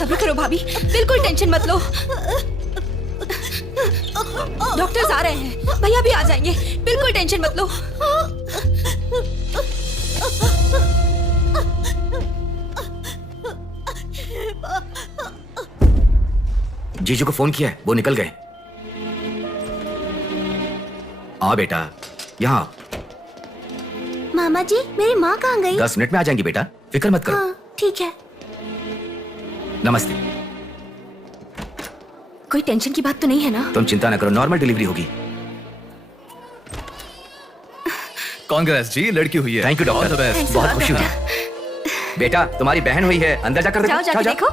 सब्र करो भाभी, बिल्कुल टेंशन मत लो। डॉक्टर्स आ रहे हैं, भैया भी आ जाएंगे, बिल्कुल टेंशन मत लो। जीजू को फोन किया है, वो निकल गए। आ बेटा, यहाँ। मामा जी, मेरी माँ कहाँ गई? 10 मिनट में आ जाएंगी बेटा, फिक्र मत करो। हाँ, ठीक है। नमस्ते। कोई टेंशन की बात तो नहीं है ना? तुम चिंता न करो, नॉर्मल डिलीवरी होगी। कांग्रेस जी, लड़की हुई है। थैंक यू डॉक्टर, बहुत खुशी हुई। बेटा, तुम्हारी बहन हुई है, अंदर जाकर देखो। जाओ जाके देखो।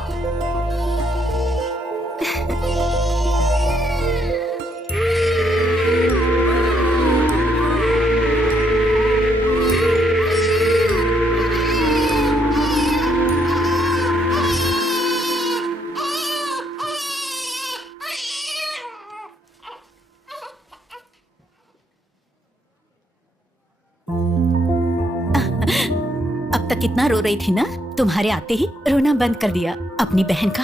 अब तक कितना रो रही थी ना, तुम्हारे आते ही रोना बंद कर दिया। अपनी बहन का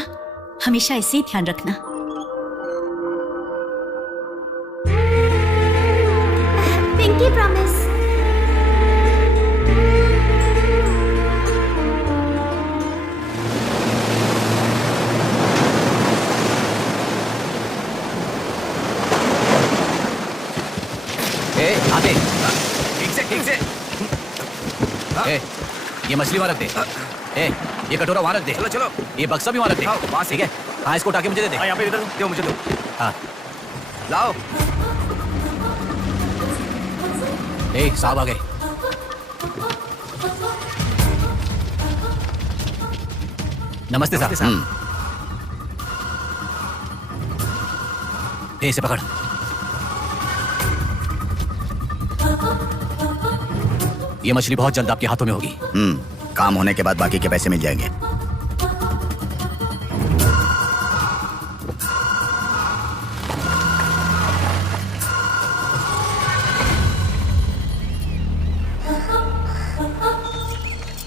हमेशा ऐसे ही ध्यान रखना। Pinky promise. आते ठीक से ए, ये मछली वहां रख दे। ए, ये कटोरा वहां रख दे। चलो चलो, ये बक्सा भी वहां रख दे। वहां ठीक है। हाँ, इसको उठा के मुझे दे दे। यहाँ पे इधर दो, मुझे दो। हाँ, लाओ। ए, साहब आ गए। नमस्ते साहब। ए, इसे पकड़। ये मछली बहुत जल्द आपके हाथों में होगी। काम होने के बाद बाकी के पैसे मिल जाएंगे।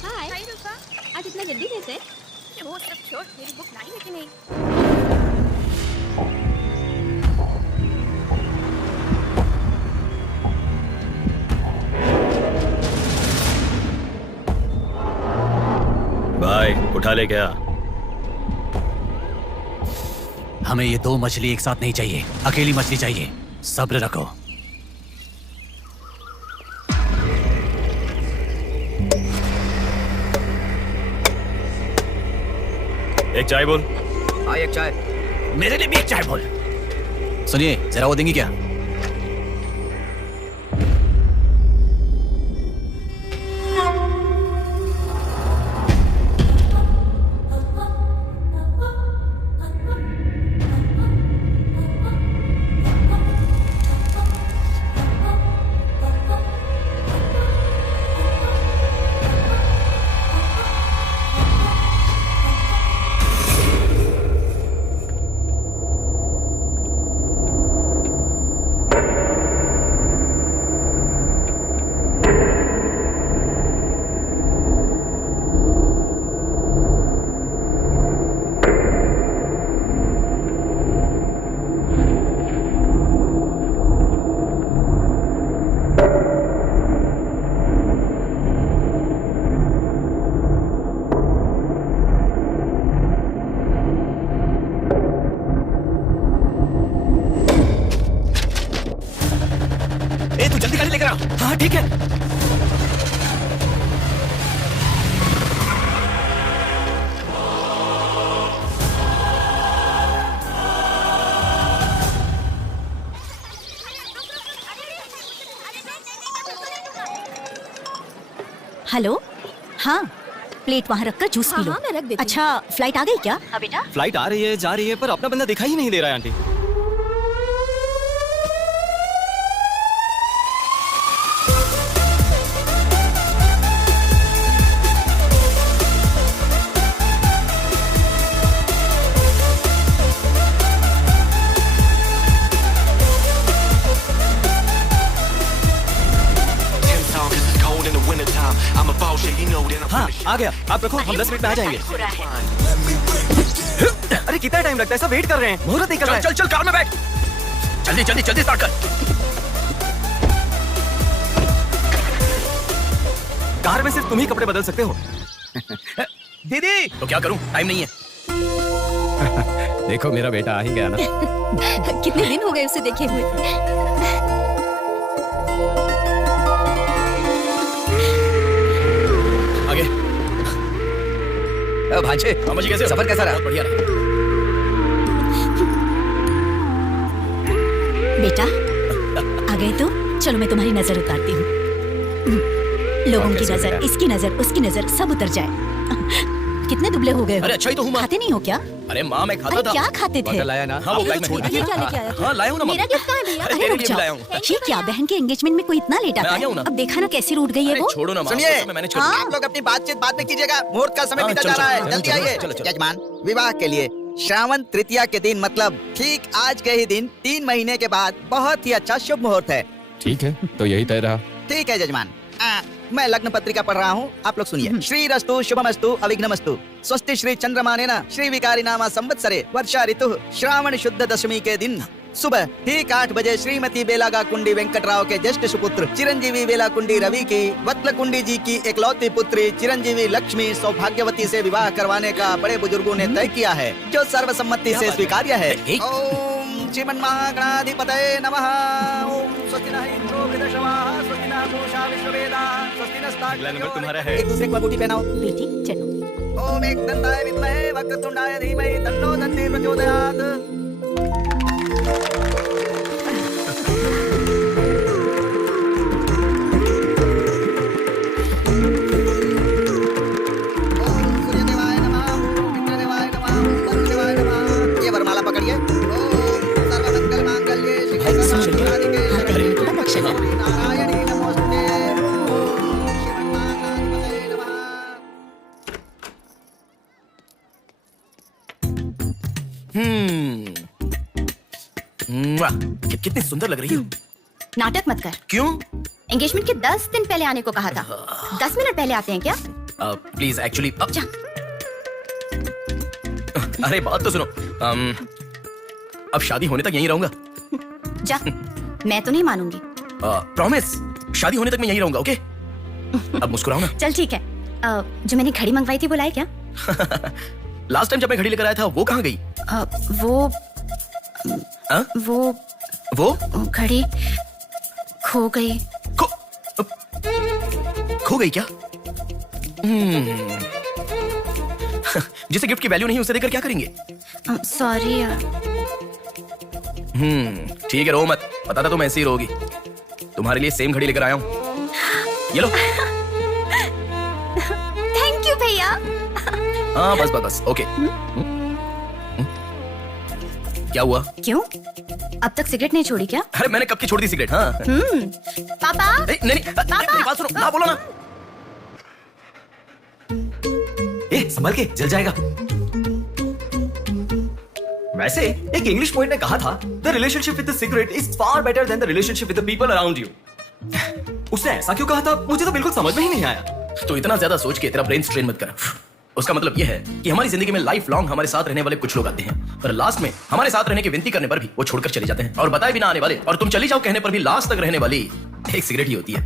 हाय रूपा, आज इतना जल्दी कैसे? वो सब छोड़, मेरी बुक लाई है कि नहीं? भाई, उठा ले क्या? हमें ये दो मछली एक साथ नहीं चाहिए, अकेली मछली चाहिए। सब्र रखो। एक चाय बोल। हाँ, एक चाय। मेरे लिए भी एक चाय बोल। सुनिए, जरा वो देंगी क्या? तू जल्दी गाड़ी लेकर आ। हाँ ठीक है। हेलो, हाँ, प्लेट वहाँ रखकर जूस पी लो। हाँ, मैं रख देती हूँ। अच्छा, फ्लाइट आ गई क्या? हाँ बेटा। फ्लाइट आ रही है, जा रही है, पर अपना बंदा दिखाई ही नहीं दे रहा है आंटी। हाँ, आ गया। आप रखो, हम 10 मिनट में आ जाएंगे। अरे कितना टाइम लगता है, सब वेट कर रहे हैं, मुहूर्त निकल रहा है। चल चल कार में बैठ, जल्दी जल्दी जल्दी स्टार्ट कर। कार में सिर्फ तुम ही कपड़े बदल सकते हो। दीदी तो क्या करूं, टाइम नहीं है। देखो मेरा बेटा आ ही गया ना। कितने दिन हो गए उसे देखे हुए। आगे भांजे, मामा जी कैसे हो? सफर कैसा रहा? बढ़िया रहा। बेटा आ गए तो चलो मैं तुम्हारी नजर उतारती हूँ। लोगों की नजर, इसकी नजर, उसकी नजर, सब उतर जाए। कितने दुबले हो गए हो? अरे अच्छा ही तो हूँ माँ। खाते नहीं हो क्या? अरे माँ मैं खाता अरे था। क्या खाते थे? लाया ना? हाँ, अरे वो बैग में छोड़ है। के क्या लेके आया? हाँ लाया हूँ ना माँ। मेरा गिफ्ट कहाँ है भैया? अरे अरे तेरे रुक लिए जाओ। लाया हूँ। ये क्या, बहन के एंगेजमेंट में कोई इतना लेट आता मैं आ है? गया हूँ ना। अब देखा ना कैसी रूठ गई है अरे वो। छोड़ो ना माँ, सुनिए, वो सब मैं मैनेज कर हाँ। लूंगा। आप लोग अपनी बातचीत बाद में कीजिएगा, मुहूर्त का समय हाँ, बीता चल, जा रहा चल, है। चल, जल्दी चल, आइए चलो, चलो। यजमान, विवाह के लिए श्रावण तृतीया के दिन, मतलब ठीक आज के ही दिन 3 महीने के बाद बहुत ही अच्छा शुभ मुहूर्त है। ठीक है, तो यही तय रहा। ठीक है यजमान। मैं लग्न पत्रिका पढ़ रहा हूँ, आप लोग सुनिए। श्री रस्तु शुभमस्तु अविघ्नमस्तु स्वस्ति श्री चंद्रमानेन श्री विकारी नामा संवत्सरे वर्षा ऋतु श्रावण शुद्ध दशमी के दिन सुबह ठीक 8 बजे श्रीमती बेलागा कुंडी वेंकटराव के ज्येष्ठ सुपुत्र चिरंजीवी बेला कुंडी रवि की वत्ल कुंडी जी की एकलौती पुत्री चिरंजीवी लक्ष्मी सौभाग्यवती से विवाह करवाने का बड़े बुजुर्गों ने तय किया है, जो सर्वसम्मति से स्वीकार्य है। ओम श्रीमन महागणाधिपतये नमः। ओम स्वस्ति न इंद्रो वृद्धश्रवाः स्वस्ति न पूषा विश्ववेदाः स्वस्ति नस्तार्क्ष्यो। अगला नंबर तुम्हारा है। एक दूसरे को अंगूठी पहनाओ। बेटी चलो। ओम एकदंताय विद्महे वक्रतुंडाय धीमहि तन्नो दन्ती प्रचोदयात्। ओम सूर्यदेवाय नमः, ओम इंद्रदेवाय नमः, ओम वरुणदेवाय नमः। ये वरमाला पकड़िए। ओम सर्वमंगल मांगल्ये शिवे सर्वार्थसाधिके शरण्ये नारायणी नमोस्तुते। ओम श्रीमन्महागणाधिपतये नमः। कितनी सुंदर लग रही हो। नाटक मत कर। क्यों? एंगेजमेंट के 10 दिन पहले आने को कहा था। 10 मिनट पहले आते हैं क्या? प्लीज एक्चुअली जा। अरे बात तो सुनो। अब शादी होने तक यहीं रहूंगा। जा। मैं तो नहीं मानूंगी। प्रॉमिस, शादी होने तक मैं यहीं रहूंगा। ओके अब मुस्कुराओ ना। चल ठीक है। जो मैंने घड़ी मंगवाई थी वो लाए क्या? लास्ट टाइम जब मैं घड़ी लेकर आया था वो कहाँ गई? वो हाँ? वो घड़ी खो गई। खो गई क्या? जिसे गिफ्ट की वैल्यू नहीं उसे देकर क्या करेंगे? सॉरी यार। ठीक है, रो मत। पता था तुम ऐसे ही रोगी। तुम्हारे लिए सेम घड़ी लेकर आया हूँ, ये लो। थैंक यू भैया। हाँ बस बस बस ओके। क्या हुआ? क्यों? अब तक सिगरेट नहीं छोड़ी क्या? अरे मैंने कब की छोड़ दी सिगरेट। हाँ पापा। नहीं नहीं मेरी बात सुनो ना, बोलो ना। संभल के, जल जाएगा। वैसे एक इंग्लिश पोएट ने कहा था, the relationship with the cigarette is far better than the relationship with the people around you. उसने ऐसा क्यों कहा था, मुझे तो बिल्कुल समझ में ही नहीं आया। तो इतना ज्यादा सोच के तेरा ब्रेन स्ट्रेन मत कर। उसका मतलब यह है कि हमारी जिंदगी में लाइफ लॉन्ग हमारे साथ रहने वाले कुछ लोग आते हैं, पर लास्ट में हमारे साथ रहने की विनती करने पर भी वो छोड़कर चले जाते हैं, और बताए बिना आने वाले और तुम चली जाओ कहने पर भी लास्ट तक रहने वाली एक सिगरेट ही होती है।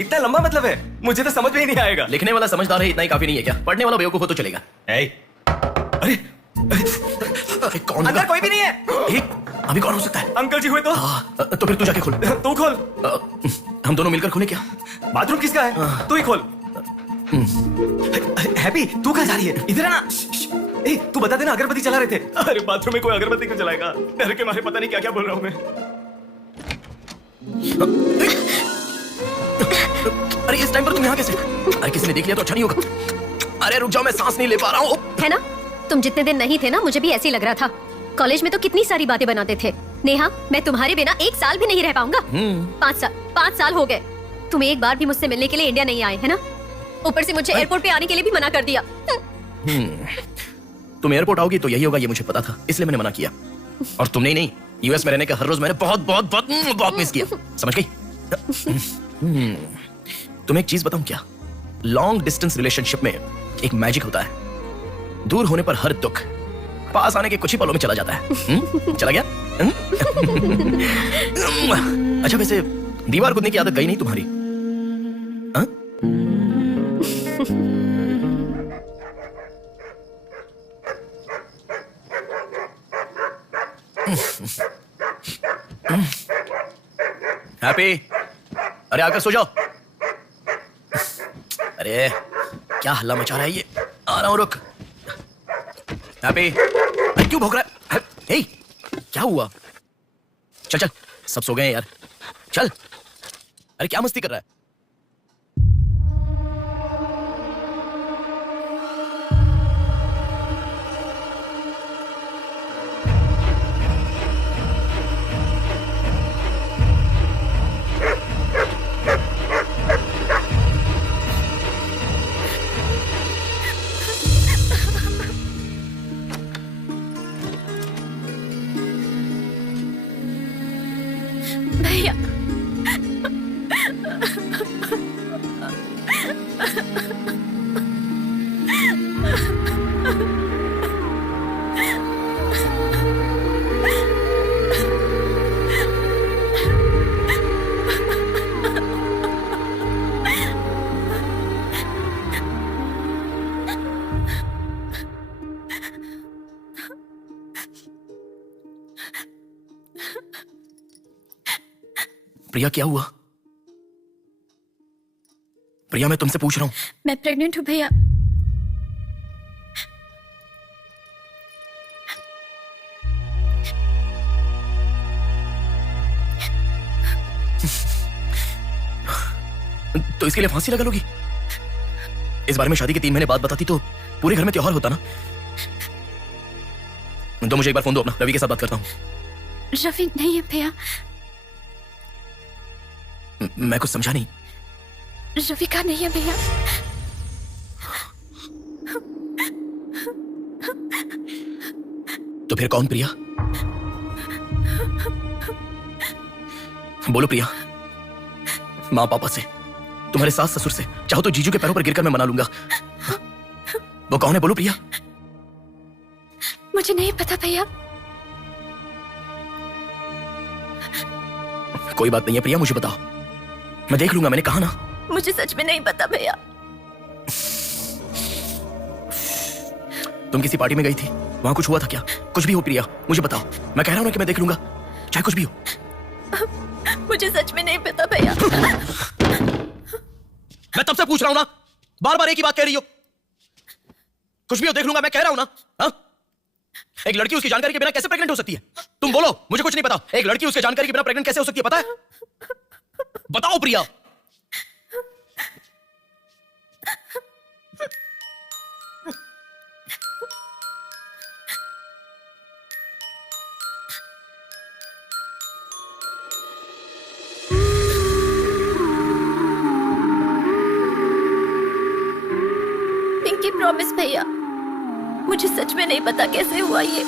इतना लंबा मतलब है, मुझे तो समझ में ही नहीं आएगा। लिखने वाला समझदार है इतना ही काफी नहीं है क्या? पढ़ने वाला बेवकूफ हो तो चलेगा। अरे कौन अंदर कोई भी नहीं है। अभी कौन हो सकता है? अंकल जी हुए तो। तो फिर तू जाके खोल। तू खोल। हम दोनों मिलकर खोले क्या? बाथरूम किसका है? तू ही खोल। हैप्पी, तू कहाँ जा रही है? इधर है ना। ए, तू बता देना, अगरबत्ती चला रहे थे। अरे बाथरूम में कोई अगरबत्ती क्यों जलाएगा? डर के मारे पता नहीं क्या क्या बोल रहा हूँ मैं। अरे इस टाइम पर तुम यहाँ कैसे? अरे किसी ने देख लिया तो अच्छा नहीं होगा। अरे रुक जाओ, मैं सांस नहीं ले पा रहा हूँ। है ना, तुम जितने दिन नहीं थे ना, मुझे भी ऐसे ही लग रहा था। कॉलेज में तो कितनी सारी बातें बनाते थे। नेहा, मैं तुम्हारे बिना 1 साल भी नहीं रह पाऊंगा। 5 साल हो गए। तुम एक बार भी मुझसे मिलने के लिए इंडिया नहीं आए, है ना? ऊपर से मुझे एयरपोर्ट पे आने के लिए भी मना कर दिया। तुम एयरपोर्ट आओगी तो यही होगा, ये मुझे पता था, इसलिए मैंने मना किया। और तुमने ही नहीं, यूएस में रहने का हर रोज मैंने बहुत बहुत बहुत बहुत मिस किया। समझ गई? तुम्हें एक चीज बताऊं क्या? लॉन्ग डिस्टेंस रिलेशनशिप में एक मैजिक होता है। दूर होने पर हर दुख, पास आने के कुछ ही पलों में चला जाता है। चला गया? अच्छा वैसे दीवार कूदने की आदत गई नहीं तुम्हारी? हाँ? हैप्पी, अरे आकर सो जाओ। अरे क्या हल्ला मचा रहा है ये? आ रहा हूं, रुक। हैप्पी, अरे क्यों भौंक रहा है? हे, क्या हुआ? चल चल, सब सो गए हैं यार, चल। अरे क्या मस्ती कर रहा है? भैया प्रिया क्या हुआ? प्रिया मैं तुमसे पूछ रहा हूं। मैं प्रेग्नेंट हूँ भैया। तो इसके लिए फांसी लगा लोगी? इस बारे में शादी के 3 महीने बाद बताती तो पूरे घर में त्योहार होता ना। तो मुझे एक बार फोन दो अपना, रवि के साथ बात करता हूं। रवि नहीं है भैया। मैं कुछ समझा नहीं। रवि का नहीं है भैया। तो फिर कौन? प्रिया? बोलो प्रिया। माँ पापा से, तुम्हारे सास ससुर से, चाहो तो जीजू के पैरों पर गिरकर मैं मना लूंगा। वो कौन है? बोलो प्रिया। मुझे नहीं पता भैया। कोई बात नहीं है प्रिया, मुझे बताओ, मैं देख लूंगा, मैंने कहा ना। मुझे सच में नहीं पता भैया। तुम किसी पार्टी में गई थी, वहां कुछ हुआ था क्या? कुछ भी हो प्रिया, मुझे बताओ। मैं कह रहा हूं ना कि मैं देख लूंगा, चाहे कुछ भी हो। मुझे सच में नहीं पता भैया। मैं तब से पूछ रहा हूं ना, बार बार एक ही बात कह रही हो। कुछ भी हो, देख लूंगा, मैं कह रहा हूं ना। हा? एक लड़की उसकी जानकारी के बिना कैसे प्रेग्नेंट हो सकती है? तुम बोलो, मुझे कुछ नहीं पता। एक लड़की उसकी जानकारी के बिना प्रेग्नेंट कैसे हो सकती है, पता है? बताओ प्रिया। पिंकी प्रॉमिस भैया, मुझे सच में नहीं पता कैसे हुआ ये।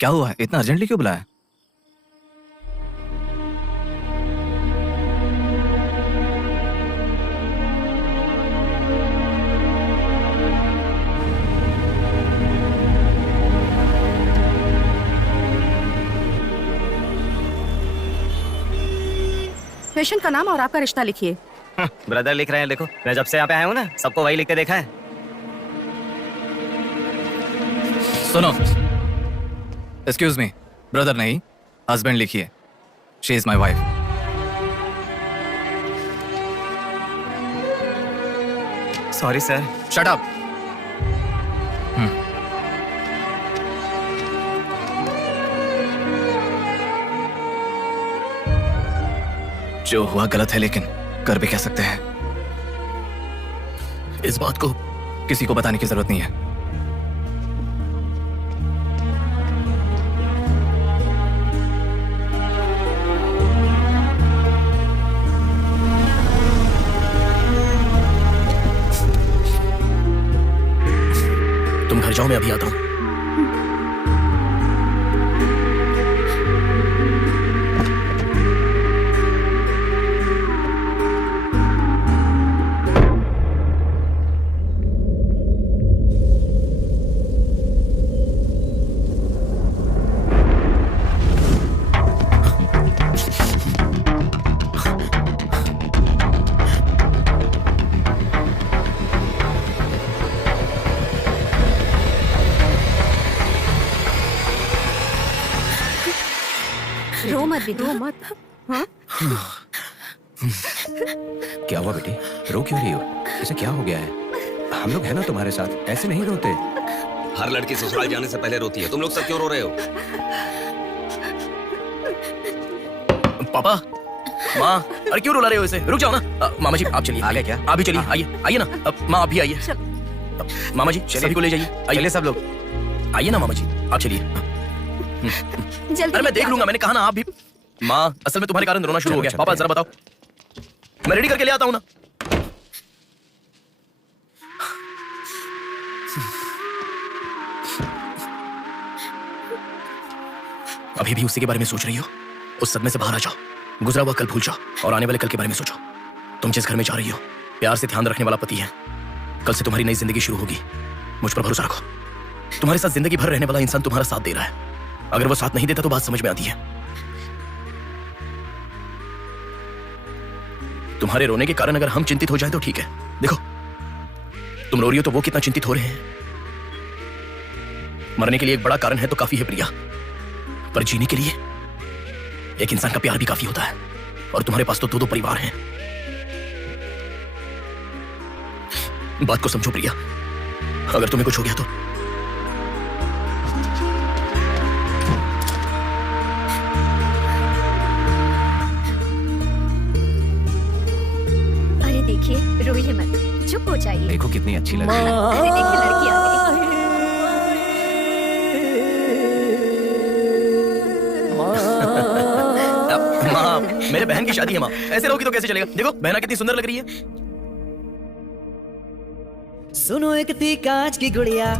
क्या हुआ है? इतना अर्जेंटली क्यों बुलाया? पेशेंट का नाम और आपका रिश्ता लिखिए। ब्रदर लिख रहे हैं, देखो। मैं जब से यहाँ पे आया हूँ ना, सबको वही लिख के देखा है। सुनो, एक्सक्यूज मी, ब्रदर नहीं, हस्बैंड लिखिए। She is my wife. Sorry sir. Shut up. जो हुआ गलत है, लेकिन कर भी कह सकते हैं। इस बात को किसी को बताने की जरूरत नहीं है। तुम घर जाओ, मैं अभी आता हूं। रो मत बेटी, रो मत। हाँ? क्या हुआ बेटी, रो क्यों रही हो? इसे क्या हो गया है? हम लोग हैं ना तुम्हारे साथ, ऐसे नहीं रोते। हर लड़की ससुराल जाने से पहले रोती है, तुम लोग सब क्यों रो रहे हो? पापा, माँ, अरे क्यों रुला रहे हो इसे? रुक जाओ ना। मामा जी आप चलिए। आ गए क्या? आप भी चलिए, आइए आइए ना। माँ आप भी आइए। मामा जी सभी को ले जाइए, आइए सब लोग आइए ना। मामा जी आप चलिए। जल्दी अरे मैं देख लूंगा, मैंने कहा ना। आप भी। माँ असल में तुम्हारे कारण रोना शुरू हो गया। पापा जरा बताओ, मैं रेडी करके ले आता हूँ ना। अभी भी उसी के बारे में सोच रही हो? उस सदमे से बाहर आ जाओ, गुजरा हुआ कल भूल जाओ और आने वाले कल के बारे में सोचो। तुम जिस घर में जा रही हो, प्यार से ध्यान रखने वाला पति है। कल से तुम्हारी नई जिंदगी शुरू होगी, मुझ पर भरोसा रखो। तुम्हारे साथ जिंदगी भर रहने वाला इंसान तुम्हारा साथ दे रहा है। अगर वो साथ नहीं देता तो बात समझ में आती है। तुम्हारे रोने के कारण अगर हम चिंतित हो जाए तो ठीक है। देखो तुम रो रही हो तो वो कितना चिंतित हो रहे हैं। मरने के लिए एक बड़ा कारण है तो काफी है प्रिया, पर जीने के लिए एक इंसान का प्यार भी काफी होता है। और तुम्हारे पास तो दो परिवार हैं। बात को समझो प्रिया, अगर तुम्हें कुछ हो गया तो। अरे देखिए, रोइए मत, चुप हो जाइए। देखो कितनी अच्छी लग रही है। अरे देखिए, लड़की आ गई। माँ मेरे बहन की शादी है। माँ ऐसे रहोगी तो कैसे चलेगा? देखो बहना कितनी सुंदर लग रही है। सुनो एक थी कांच की गुड़िया,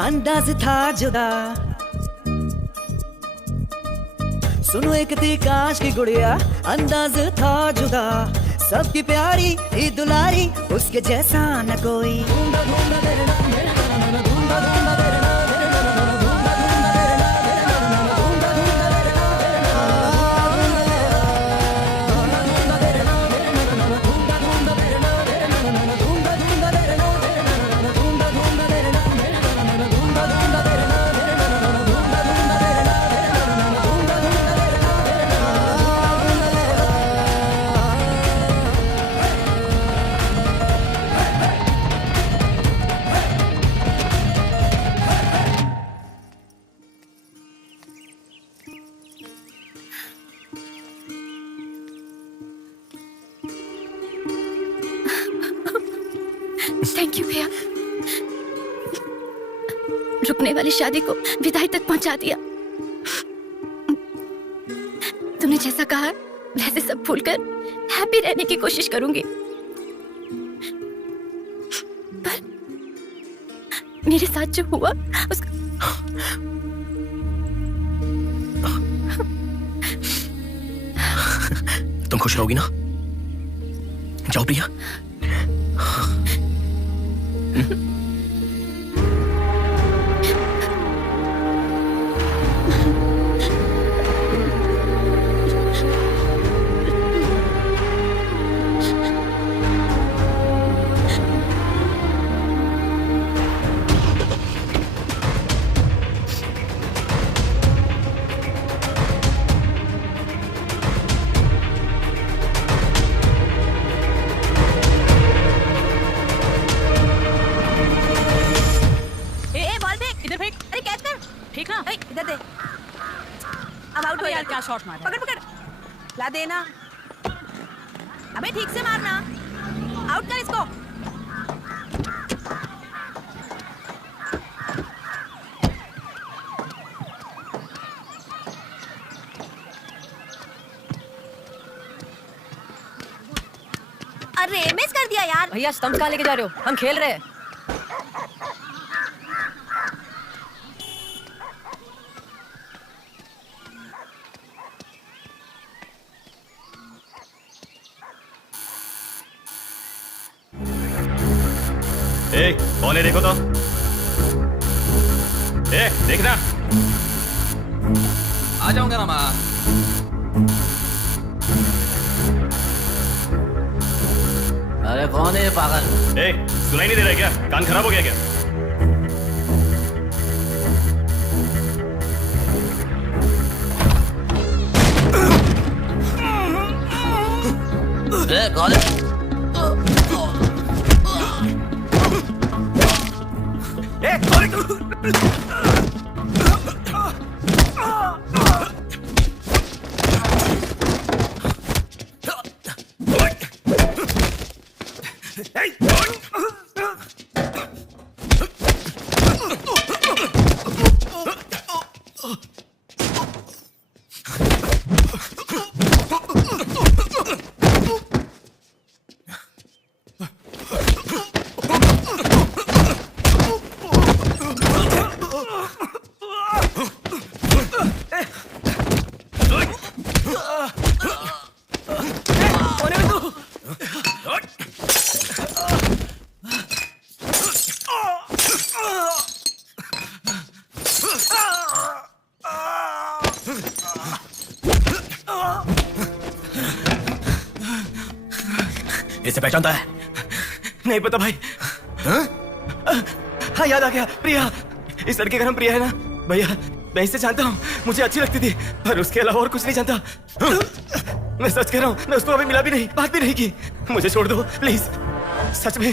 अंदाज था जुदा। सुनो एक थी कांच की गुड़िया, अंदाज था जुदा। सबकी प्यारी थी दुलारी, उसके जैसा न कोई। थैंक यू भैया, रुकने वाली शादी को विदाई तक पहुंचा दिया। तुमने जैसा कहा वैसे सब भूलकर हैप्पी रहने की कोशिश करूंगी। पर मेरे साथ जो हुआ उसका तुम खुश रहोगी ना? जाओ प्रिया। इधर दे। अब आउट हो यार, क्या शॉट मारा। पकड़ पकड़, ला देना। अबे ठीक से मारना, आउट कर इसको। अरे मिस कर दिया यार। भैया स्टंप्स कहाँ लेके जा रहे हो? हम खेल रहे हैं। कौन है देखो तो। देखना। आ जाऊंगा मामा। अरे कौन है पागल? सुनाई नहीं दे रहा क्या? कान खराब हो गया क्या? इसे पहचानता है? नहीं पता भाई। हाँ याद आ गया, प्रिया। इस लड़के का नाम प्रिया है ना भैया? मैं इसे जानता हूँ, मुझे अच्छी लगती थी, पर उसके अलावा और कुछ नहीं जानता। मैं सच कह रहा हूँ, मैं उसको अभी मिला भी नहीं, बात भी नहीं की। मुझे छोड़ दो प्लीज, सच में।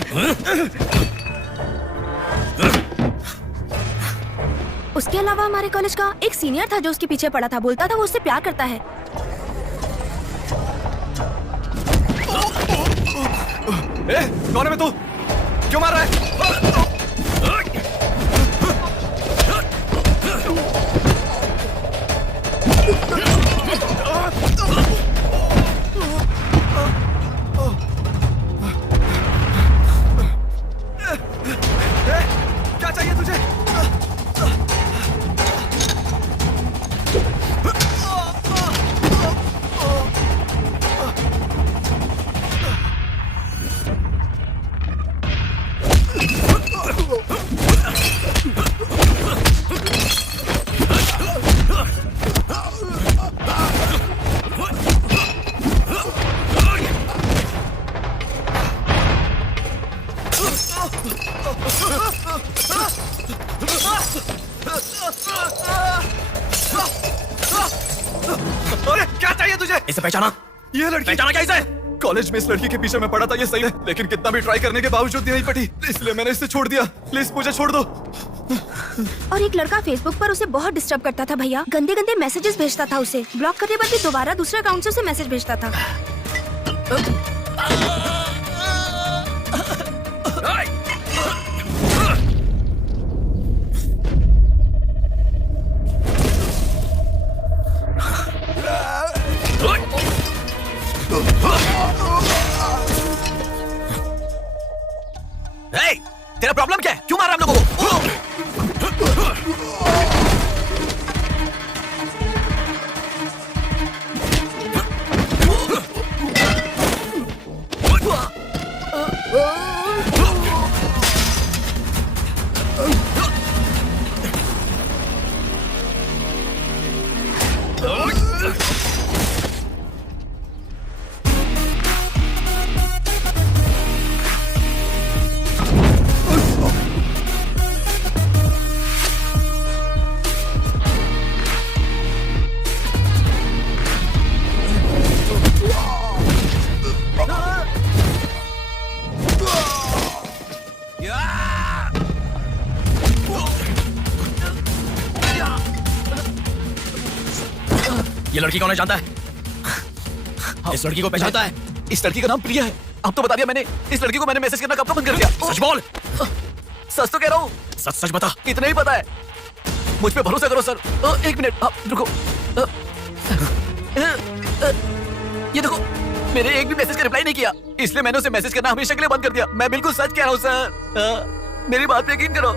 उसके अलावा हमारे कॉलेज का एक सीनियर था जो उसके पीछे पड़ा था, बोलता था वो उससे प्यार करता है। कौन है मैं? तू क्यों मार रहा है? क्या चाहिए तुझे? क्या चाहिए तुझे? इसे पहचाना? ये लड़की पहचाना क्या इसे? कॉलेज में इस लड़की के पीछे मैं पड़ा था, ये सही है, लेकिन कितना भी ट्राई करने के बावजूद नहीं पटी, इसलिए मैंने इसे छोड़ दिया। प्लीज मुझे छोड़ दो। और एक लड़का फेसबुक पर उसे बहुत डिस्टर्ब करता था भैया, गंदे गंदे मैसेजेस भेजता था उसे। ब्लॉक करने पर भी दोबारा दूसरे अकाउंट से उसे मैसेज भेजता था। तेरा प्रॉब्लम क्या है? क्यों मार रहा हम लोगों को? ये लड़की कौन है जानता है? इस लड़की को पहचानता है? इस लड़की का नाम प्रिया है। अब तो बता दिया मैंने। इस लड़की को मैंने मैसेज करना कब तो बंद कर दिया। सच बोल। सच तो कह रहा हूँ। सच सच बता। इतना ही पता है, मुझ पे भरोसा करो सर। एक मिनट रुको। ये देखो, मैंने एक भी मैसेज का रिप्लाई नहीं किया, इसलिए मैंने उसे मैसेज करना हमेशा के लिए बंद कर दिया। मैं बिल्कुल सच कह रहा हूँ सर, मेरी बात पे यकीन करो।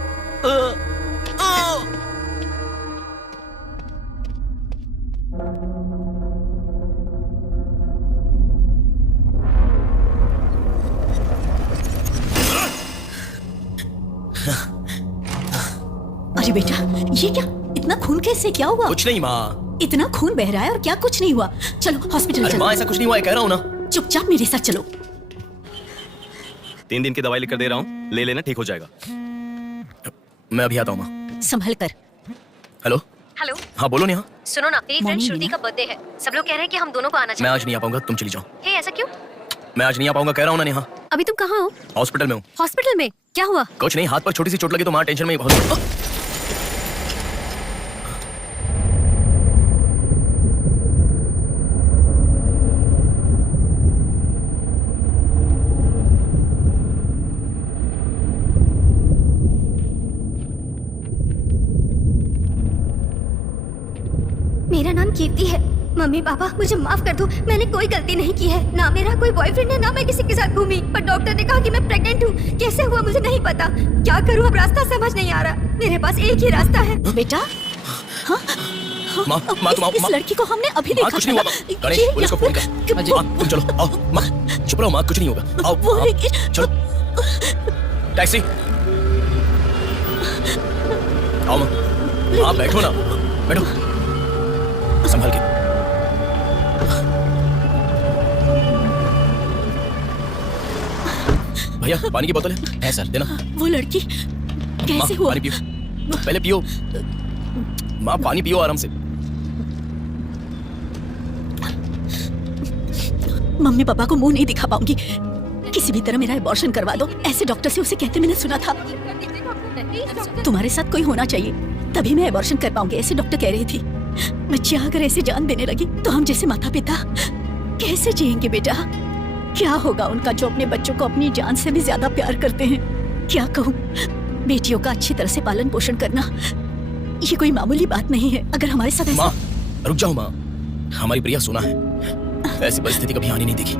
अरे बेटा, ये क्या? इतना खून कैसे? क्या हुआ? कुछ नहीं माँ। इतना खून बह रहा है और क्या कुछ नहीं हुआ? चलो हॉस्पिटल अरे चलो। माँ ऐसा कुछ नहीं हुआ है, कह रहा हूँ ना। चुपचाप मेरे साथ चलो। 3 दिन की दवाई लिख कर दे रहा हूँ, ले लेना, ठीक हो जाएगा। मैं अभी आता हूँ माँ। संभल कर। हेलो। हेलो। हाँ बोलो नेहा। सुनो ना, मेरी फ्रेंड श्रुति का बर्थडे है, सब लोग कह रहे हैं कि हम दोनों को आना मैं चाहिए। आज नहीं आ पाऊंगा, तुम चली जाओ। हे, ऐसा क्यों? मैं आज नहीं आ पाऊंगा, कह रहा हूँ ना नेहा। अभी तुम कहाँ हो? हॉस्पिटल में हूँ। हॉस्पिटल में? क्या हुआ? कुछ नहीं, हाथ पर छोटी सी चोट लगी तो माँ टेंशन में ही बहुत। मेरा नाम कीर्ति है। मम्मी पापा मुझे माफ कर दो, मैंने कोई गलती नहीं की है। ना मेरा कोई बॉयफ्रेंड है, ना मैं किसी के साथ घूमी, पर डॉक्टर ने कहा कि मैं प्रेग्नेंट हूँ। कैसे हुआ मुझे नहीं पता। क्या करूँ अब, रास्ता समझ नहीं आ रहा। मेरे पास एक ही रास्ता है। बेटा माँ, इस लड़की को हमने अभी देखा। कुछ नहीं हुआ। गणेश, पुलिस को फोन कर। माँ, तुम चलो, आओ। माँ, चुप रहो माँ, कुछ नहीं होगा। आओ, चलो। टैक्सी। आओ माँ। माँ बैठो ना, बैठो। संभाल के। भैया पानी की बोतल है सर, देना। वो लड़की कैसे हुआ? पानी पियो, पहले पियो। माँ पानी पियो आराम से। मम्मी पापा को मुंह नहीं दिखा पाऊंगी। किसी भी तरह मेरा अबॉर्शन करवा दो, ऐसे डॉक्टर से उसे कहते मैंने सुना था। तुम्हारे साथ कोई होना चाहिए, तभी मैं अबॉर्शन कर पाऊंगी, ऐसे डॉक्टर कह रही थी। बच्चियां अगर ऐसे जान देने लगी तो हम जैसे माता पिता कैसे जिएंगे बेटा? क्या होगा उनका जो अपने बच्चों को अपनी जान से भी ज्यादा प्यार करते हैं? क्या कहूँ, बेटियों का अच्छी तरह से पालन पोषण करना ये कोई मामूली बात नहीं है। अगर हमारे साथ माँ, रुक जाओ माँ, हमारी प्रिया सोना है, ऐसी परिस्थिति कभी आनी नहीं देखी।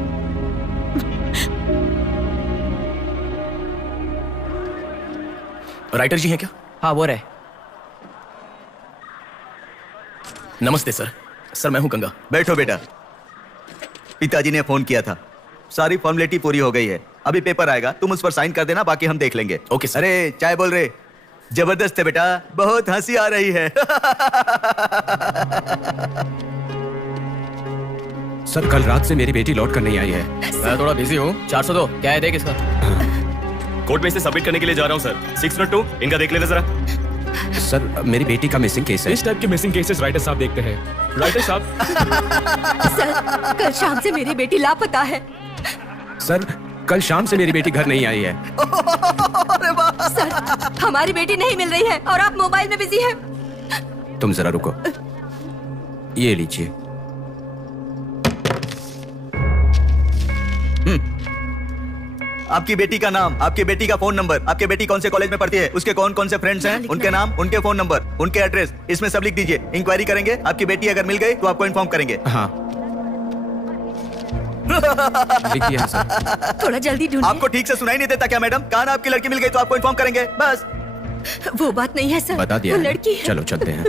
राइटर जी हैं क्या? हाँ वो रहे। नमस्ते सर। सर मैं हूं गंगा। बैठो बेटा। पिताजी ने फोन किया था, सारी फॉर्मेलिटी पूरी हो गई है। अभी पेपर आएगा, तुम उस पर साइन कर देना, बाकी हम देख लेंगे। Okay sir. अरे चाय बोल रहे, जबरदस्त है बेटा, बहुत हंसी आ रही है। सर कल रात से मेरी बेटी लौट कर नहीं आई है। मैं थोड़ा बिजी हूँ। 402 क्या है, देख इसका। कोर्ट में इसे सबमिट करने के लिए जा रहा हूँ सर। 602 इनका देख लेना जरा। सर मेरी बेटी का मिसिंग केस है। इस टाइप के मिसिंग केसेस राइटर साहब देखते हैं। राइटर साहब। सर कल शाम से मेरी बेटी लापता है। सर कल शाम से मेरी बेटी घर नहीं आई है। सर हमारी बेटी नहीं मिल रही है और आप मोबाइल में बिजी हैं। तुम जरा रुको, ये लीजिए। आपकी बेटी का नाम, आपकी बेटी का फोन नंबर, आपकी बेटी कौन से कॉलेज में पढ़ती है, उसके कौन कौन से फ्रेंड्स हैं, उनके नाम, उनके फोन नंबर, उनके एड्रेस, इसमें सब लिख दीजिए। इंक्वायरी करेंगे, आपकी बेटी अगर मिल गई तो आपको इन्फॉर्म करेंगे। हाँ लिख दिया सर। थोड़ा जल्दी ढूंढिए। आपको ठीक से सुनाई नहीं देता क्या मैडम? कहा ना आपकी लड़की मिल गई तो आपको इन्फॉर्म करेंगे, बस। वो बात नहीं है सर, बता दिया वो है। लड़की है। चलो चलते हैं।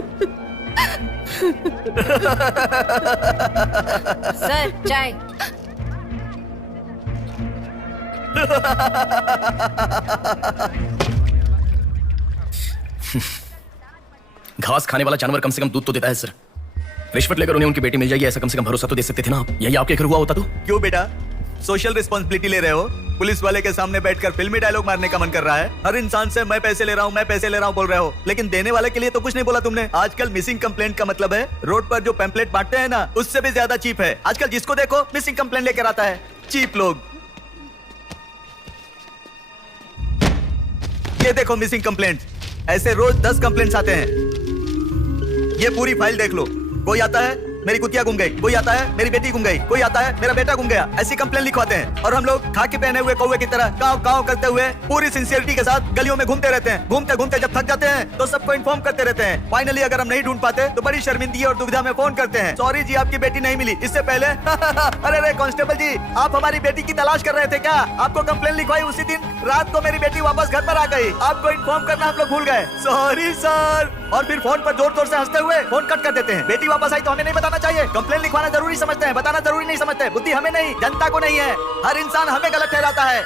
सर चाय। घास खाने वाला जानवर कम से कम दूध तो देता है सर। रिश्वत लेकर उन्हें उनकी बेटी मिल जाएगी, ऐसा कम से कम भरोसा तो दे सकते थे ना आप। यही आपके घर हुआ होता तो? क्यों बेटा, सोशल रिस्पॉन्सिबिलिटी ले रहे हो? पुलिस वाले के सामने बैठकर फिल्मी डायलॉग मारने का मन कर रहा है? हर इंसान से मैं पैसे ले रहा हूँ, मैं पैसे ले रहा हूँ बोल रहे हो, लेकिन देने वाले के लिए तो कुछ नहीं बोला तुमने। आजकल मिसिंग कंप्लेंट का मतलब है रोड पर जो पैम्पलेट बांटते हैं ना, उससे भी ज्यादा चीप है। आजकल जिसको देखो मिसिंग कंप्लेंट लेकर आता है, चीप लोग। ये देखो मिसिंग कंप्लेंट, ऐसे रोज 10 कंप्लेंट्स आते हैं। ये पूरी फाइल देख लो। कोई आता है मेरी कुतिया गुम गई, कोई आता है मेरी बेटी गुम गई, कोई आता है मेरा बेटा गुम गया, ऐसी कंप्लेंट लिखवाते हैं। और हम लोग खाकी पहने हुए कौवे की तरह काव काव करते हुए पूरी सिंसियरिटी के साथ गलियों में घूमते रहते हैं। घूमते घूमते जब थक जाते हैं तो सबको इन्फॉर्म करते रहते हैं। फाइनली अगर हम नहीं ढूंढ पाते तो बड़ी शर्मिंदगी और दुविधा में फोन करते हैं, सॉरी जी आपकी बेटी नहीं मिली। इससे पहले अरे कांस्टेबल जी, आप हमारी बेटी की तलाश कर रहे थे क्या? आपको कंप्लेंट लिखवाई उसी दिन रात को मेरी बेटी वापस घर पर आ गई, आपको इन्फॉर्म करना हम लोग भूल गए, सॉरी सर। और फिर फोन पर जोर जोर से हंसते हुए फोन कट कर देते हैं। बेटी वापस आई तो हमें नहीं बताना चाहिए, कंप्लेंट लिखवाना जरूरी समझते हैं, बताना जरूरी नहीं समझते। बुद्धि हमें नहीं, जनता को नहीं है। हर इंसान हमें गलत ठहराता है।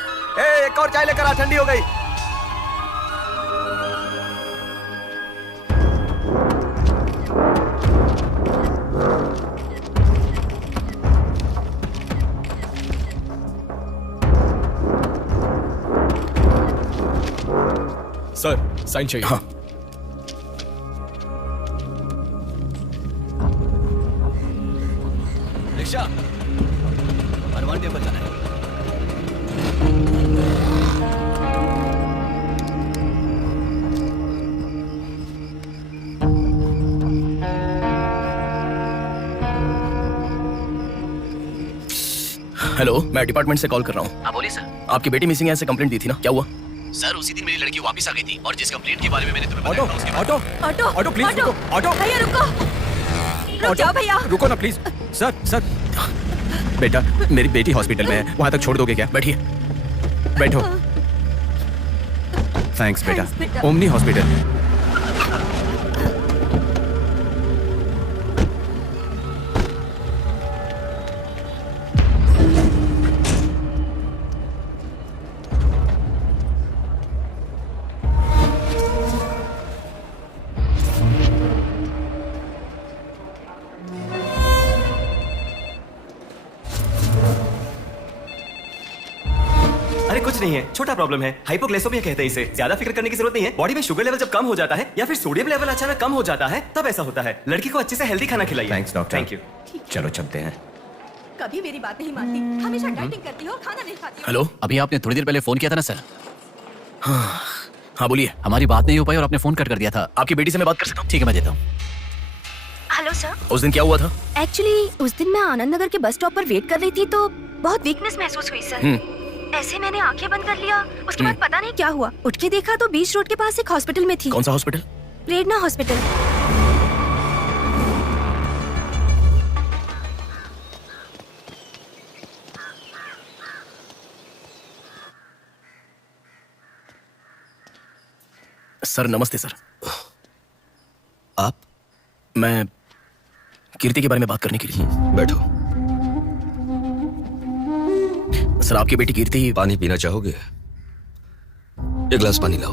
एक और चाय लेकर आ, ठंडी हो गई। सर साइन चाहिए। हाँ रिक्शा, हनुमान टेम्पल जाना है। हेलो, मैं डिपार्टमेंट से कॉल कर रहा हूँ। हाँ बोलिए सर। आपकी बेटी मिसिंग है, ऐसे कंप्लेंट दी थी ना, क्या हुआ? सर उसी दिन मेरी लड़की वापस आ गई थी और जिस कंप्लेंट के बारे में मैंने तुम्हें ऑटो बताया था उसके बाद ऑटो ऑटो ऑटो प्लीज रुको, ऑटो भैया रुको, रुक जाओ भैया। रुको ना प्लीज। सर बेटा, मेरी बेटी हॉस्पिटल में है, वहां तक छोड़ दोगे क्या? बैठिए। बैठो। थैंक्स बेटा। बेटा। Omni hospital. अरे कुछ नहीं है, छोटा प्रॉब्लम है, हाइपोग्लाइसेमिया कहते हैं इसे। ज्यादा फिक्र करने की जरूरत नहीं है। बॉडी में शुगर लेवल जब कम हो जाता है या फिर सोडियम लेवल अचानक कम हो जाता है तब ऐसा होता है। लड़की को अच्छे से हेल्दी खाना खिलाइए। Thanks doctor. Thank you. चलो चलते हैं। कभी मेरी बात नहीं मानती, हमेशा डाइटिंग करती हो, खाना नहीं खाती हो। हेलो, अभी आपने थोड़ी देर पहले फोन किया था ना सर। हाँ बोलिए। हमारी बात नहीं हो पाई और आपने फोन कट कर दिया था। आपकी बेटी से मैं बात कर सकता हूँ? ठीक है मैं देता हूँ। Hello sir. उस दिन क्या हुआ था? एक्चुअली उस दिन मैं आनंद नगर के बस स्टॉप पर वेट कर रही थी तो बहुत वीकनेस महसूस हुई सर। ऐसे मैंने आंखें बंद कर लिया, उसके बाद पता नहीं क्या हुआ, उठ के देखा तो बीच रोड के पास एक हॉस्पिटल में थी। कौन सा हॉस्पिटल? प्रेरणा हॉस्पिटल। सर नमस्ते सर। आप? मैं कीर्ति के बारे में बात करने के लिए। बैठो। सर आपकी बेटी कीर्ति। पानी पीना चाहोगे? एक गिलास पानी लाओ।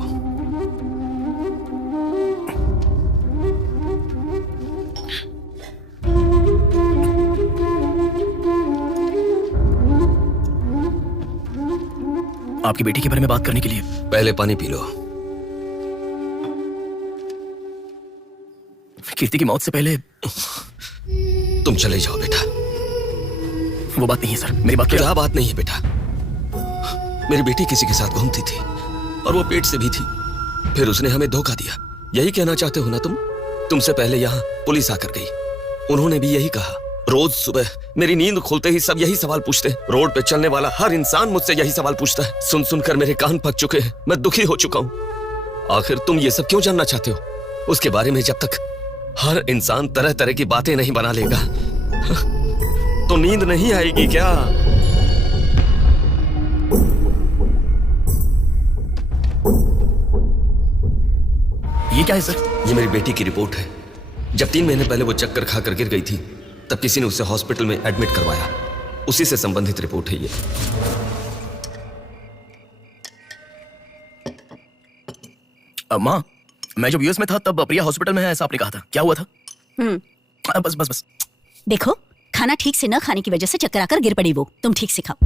आपकी बेटी के बारे में बात करने के लिए। पहले पानी पी लो। कीर्ति की मौत से पहले। तुम चले जाओ बेटा। वो बात नहीं है सर, मेरी बात क्या बात नहीं है बेटा? मेरी बेटी किसी के साथ घूमती थी और वो पेट से भी थी, फिर उसने हमें धोखा दिया। यही कहना चाहते हो ना तुम? तुमसे पहले यहाँ पुलिस आकर गई, उन्होंने भी यही कहा। रोज सुबह मेरी नींद खुलते ही सब यही सवाल पूछते हैं। रोड पे चलने वाला हर इंसान मुझसे यही सवाल पूछता है। सुन सुनकर मेरे कान पक चुके हैं, मैं दुखी हो चुका हूँ। आखिर तुम ये सब क्यों जानना चाहते हो? उसके बारे में जब तक हर इंसान तरह तरह की बातें नहीं बना लेगा तो नींद नहीं आएगी क्या? ये क्या है सर? ये मेरी बेटी की रिपोर्ट है। जब 3 महीने पहले वो चक्कर खाकर गिर गई थी तब किसी ने उसे हॉस्पिटल में एडमिट करवाया। उसी से संबंधित रिपोर्ट है ये। माँ, मैं जब यूएस में था तब प्रिया हॉस्पिटल में है ऐसा आपने कहा था, क्या हुआ था? बस बस बस। देखो, खाना ठीक से न खाने की वजह से चक्कर आकर गिर पड़ी वो। तुम ठीक से खाओ।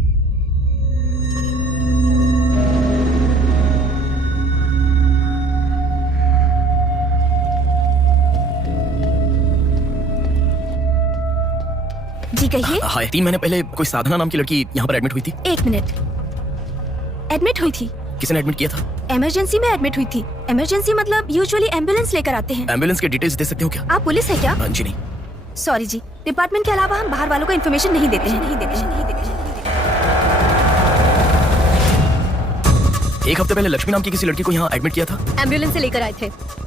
जी कहिए। हाँ, 3 महीने पहले कोई साधना नाम की लड़की यहाँ पर एडमिट हुई थी। 1 मिनट। एडमिट हुई थी? किसने एडमिट किया था? इमरजेंसी में एडमिट हुई थी। इमरजेंसी मतलब यूजुअली एम्बुलेंस लेकर आते हैं। एम्बुलेंस के डिटेल्स दे सकते हो क्या? आप पुलिस है क्या? जी नहीं। सॉरी जी, डिपार्टमेंट के अलावा हम बाहर वालों को इन्फॉर्मेशन नहीं देते हैं। एक हफ्ते पहले लक्ष्मी नाम की किसी लड़की को यहाँ एडमिट किया था। एम्बुलेंस से लेकर आए थे।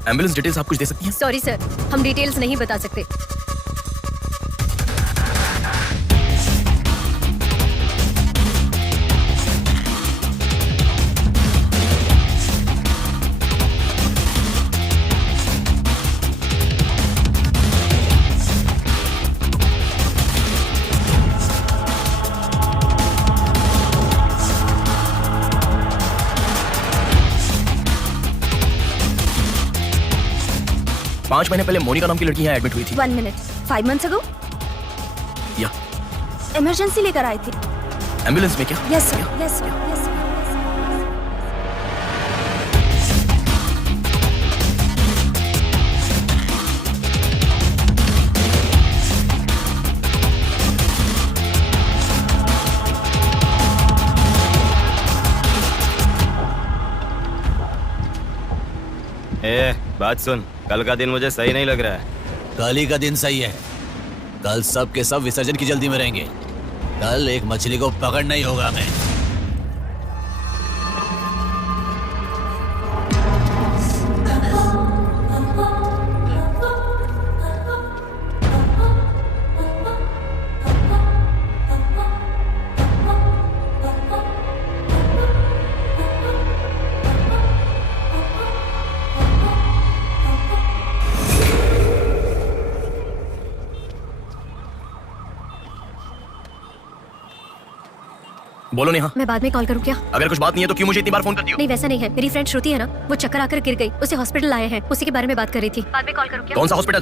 एम्बुलेंस डिटेल्स आप कुछ दे सकती हैं? सॉरी सर, हम डिटेल्स नहीं बता सकते। पाँच महीने पहले मोनिका नाम की लड़की यहाँ एडमिट हुई थी। 1 मिनट। 5 months ago? या इमरजेंसी लेकर आए थे। एम्बुलेंस में क्या? Yes sir, yes sir, yes sir. बात सुन, कल का दिन मुझे सही नहीं लग रहा है। कल ही का दिन सही है। कल सब के सब विसर्जन की जल्दी में रहेंगे। कल एक मछली को पकड़ना ही होगा हमें। बोलो नेहा। मैं बाद में कॉल करूँ क्या? अगर कुछ बात नहीं है तो क्यों मुझे इतनी बार फोन करती हो? नहीं वैसा नहीं है, मेरी फ्रेंड श्रुति है ना, वो चक्कर आकर गिर गई, उसे हॉस्पिटल लाए हैं, उसी के बारे में बात कर रही थी। बाद में कॉल करूँ क्या? कौन सा हॉस्पिटल?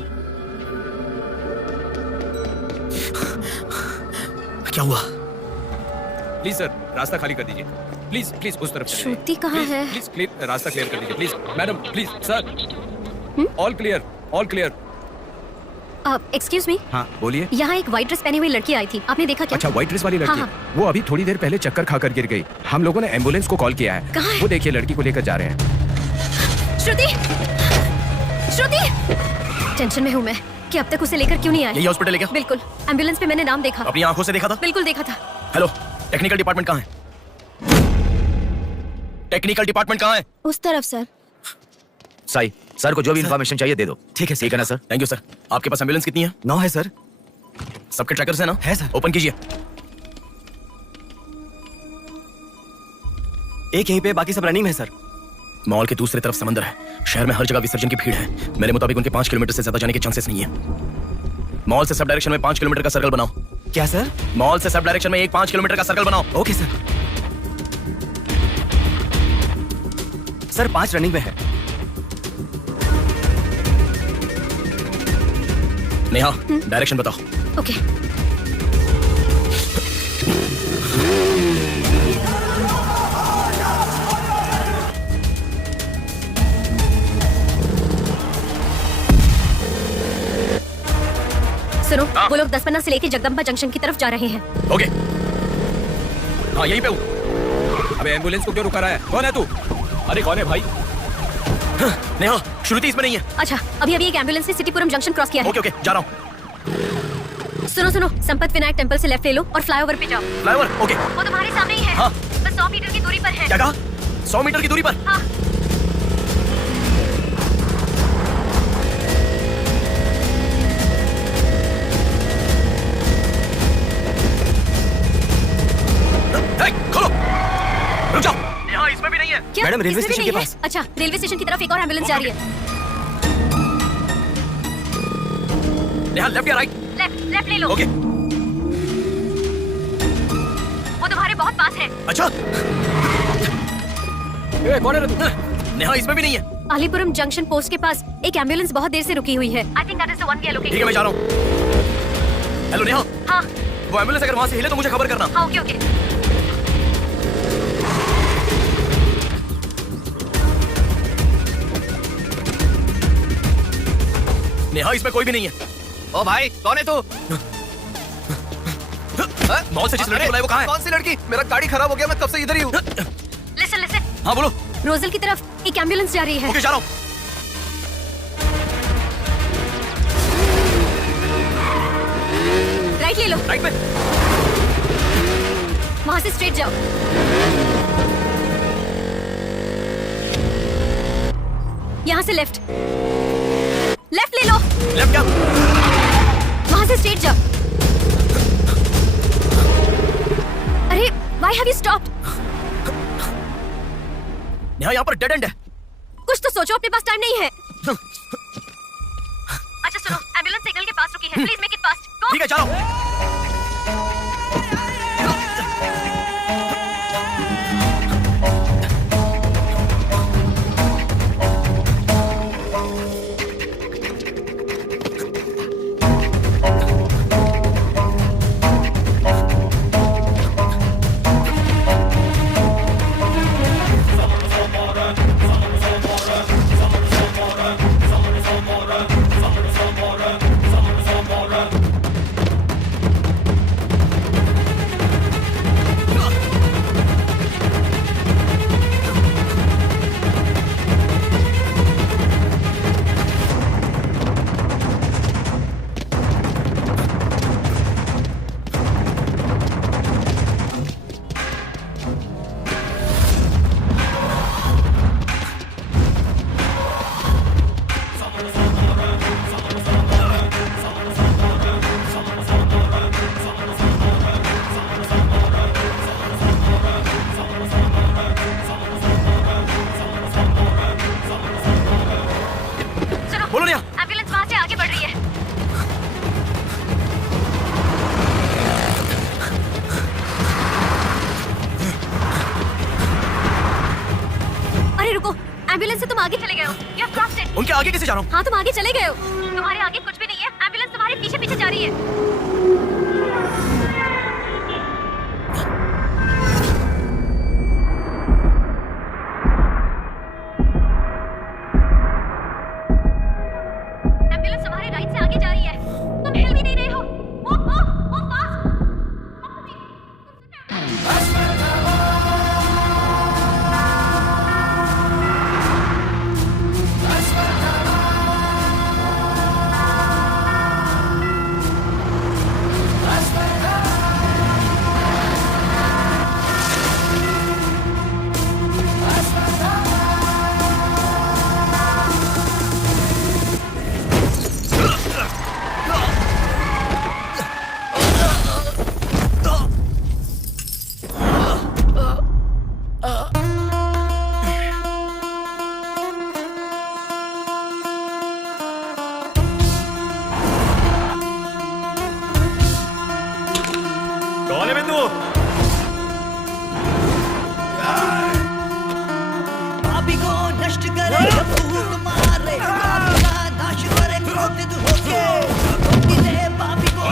क्या हुआ? प्लीज सर, रास्ता खाली कर दीजिए। प्लीज प्लीज उस तरफ चलिए। श्रुति कहाँ प्लीज, है? प्लीज क्लियर, रास्ता क्लियर कर दीजिए please. Madam please sir, all clear, all clear. Excuse me, हाँ बोलिए। यहाँ एक व्हाइट ड्रेस पहनी हुई लड़की आई थी, आपने देखा क्या? अच्छा, व्हाइट ड्रेस वाली लड़की? हाँ, वो अभी थोड़ी देर पहले चक्कर खाकर गिर गई। हम लोगों ने एम्बुलेंस को कॉल किया है। कहाँ है? वो देखिए लड़की को लेकर जा रहे हैं। श्रुति, श्रुति! टेंशन में हूँ मैं कि अब तक उसे लेकर क्यों नहीं आए। यही हॉस्पिटल है क्या? बिल्कुल, एम्बुलेंस पे मैंने नाम देखा। अपनी आंखों से देखा था? बिल्कुल देखा था। हेलो, टेक्निकल डिपार्टमेंट कहाँ है? टेक्निकल डिपार्टमेंट कहाँ है? उस तरफ सर। साई, सर को जो भी इन्फॉर्मेशन चाहिए दे दो। ठीक है ना सर? Thank you sir. आपके पास एम्बुलेंस कितनी है? 9 है सर। सबके ट्रैकर्स है ना? है सर। ओपन कीजिए। एक यहीं पे, बाकी सब रनिंग में है सर। मॉल के दूसरी तरफ समंदर है। शहर में हर जगह विसर्जन की भीड़ है। मेरे मुताबिक उनके 5 किलोमीटर से ज्यादा जाने के चांसेस नहीं है। मॉल से सब डायरेक्शन में 5 किलोमीटर का सर्कल बनाओ। क्या सर? मॉल से सब डायरेक्शन में 5 किलोमीटर का सर्कल बनाओ। Okay sir. सर 5 रनिंग में है। नेहा, डायरेक्शन बताओ। ओके। सुनो, वो लोग 10 से लेके जगदम्बा जंक्शन की तरफ जा रहे हैं। ओके। हाँ यहीं पे हूँ। अबे एम्बुलेंस को क्यों रुका रहा है? कौन है तू? अरे कौन है भाई? नेहा, श्रुति इसमें नहीं है। अच्छा, अभी एक एम्बुलेंस ने सिटीपुरम जंक्शन क्रॉस किया है। ओके, जा रहा हूँ। सुनो, संपत विनायक टेंपल से लेफ्ट ले लो और फ्लाईओवर पे जाओ। फ्लाईओवर? ओके। वो तुम्हारे सामने ही है। हाँ। बस 100 मीटर की दूरी पर है। क्या कहा? 100 मीटर की दूरी पर? हाँ। खोलो। रुक जाओ। यहाँ इसमें भी नहीं है। क्या? मैडम, रेलवे इसमें भी स्टेशन के नहीं है? पास। अच्छा, रेलवे स्टेशन की तरफ एक और एम्बुलेंस जा रही है। नेहा, लेफ्ट या राइट? लेफ्ट ले लो। ओके। वो तुम्हारे बहुत पास है। अच्छा। कौन है तू? नेहा, इसमें भी नहीं है। अलीपुरम जंक्शन पोस्ट के पास एक एम्बुलेंस बहुत देर से रुकी हुई है। I think that is the one we are looking. ठीक है, मैं जा रहा हूँ। हेलो नेहा। हाँ। वो एम्बुलेंस अगर वहाँ से हिले तो मुझे खबर करना। हाँ, ओके। नेहा, इसमें कोई भी नहीं है। ओ भाई, कौन है तू? मॉल से जिस लड़की को बुलाया वो कहाँ है? कौन सी लड़की? मेरा गाड़ी खराब हो गया, मैं कब से इधर ही हूँ। लिसन। हाँ बोलो। रोजल की तरफ एक एम्बुलेंस जा रही है। ओके, जा रहा हूँ। राइट ले लो। राइट में। वहां से स्ट्रेट जाओ। यहाँ से लेफ्ट ले लो। लेफ्ट क्या? वहां से स्ट्रेट जाओ। अरे, why have you stopped? Neha, यहाँ पर डेड एंड है। कुछ तो सोचो, अपने पास टाइम नहीं है। अच्छा सुनो, एम्बुलेंस सिग्नल के पास रुकी है। Please make it fast. ठीक है, जा रहा हूँ। आगे बढ़ रही है। अरे रुको, एम्बुलेंस से तुम आगे चले गए हो। You have crossed it. उनके आगे कैसे जा रहा हूँ? हाँ, तुम आगे चले गए हो। तुम्हारे आगे कुछ भी नहीं है। एम्बुलेंस तुम्हारे पीछे पीछे जा रही है। एम्बुलेंस तुम्हारे राइट से आगे जा रही है। तुम हिल भी नहीं रहे हो। Move fast. कौन है बे तू? पापी को नष्ट करे फूट मारे पापी का नाश करे क्रोधित होके मुक्ति दे पापी को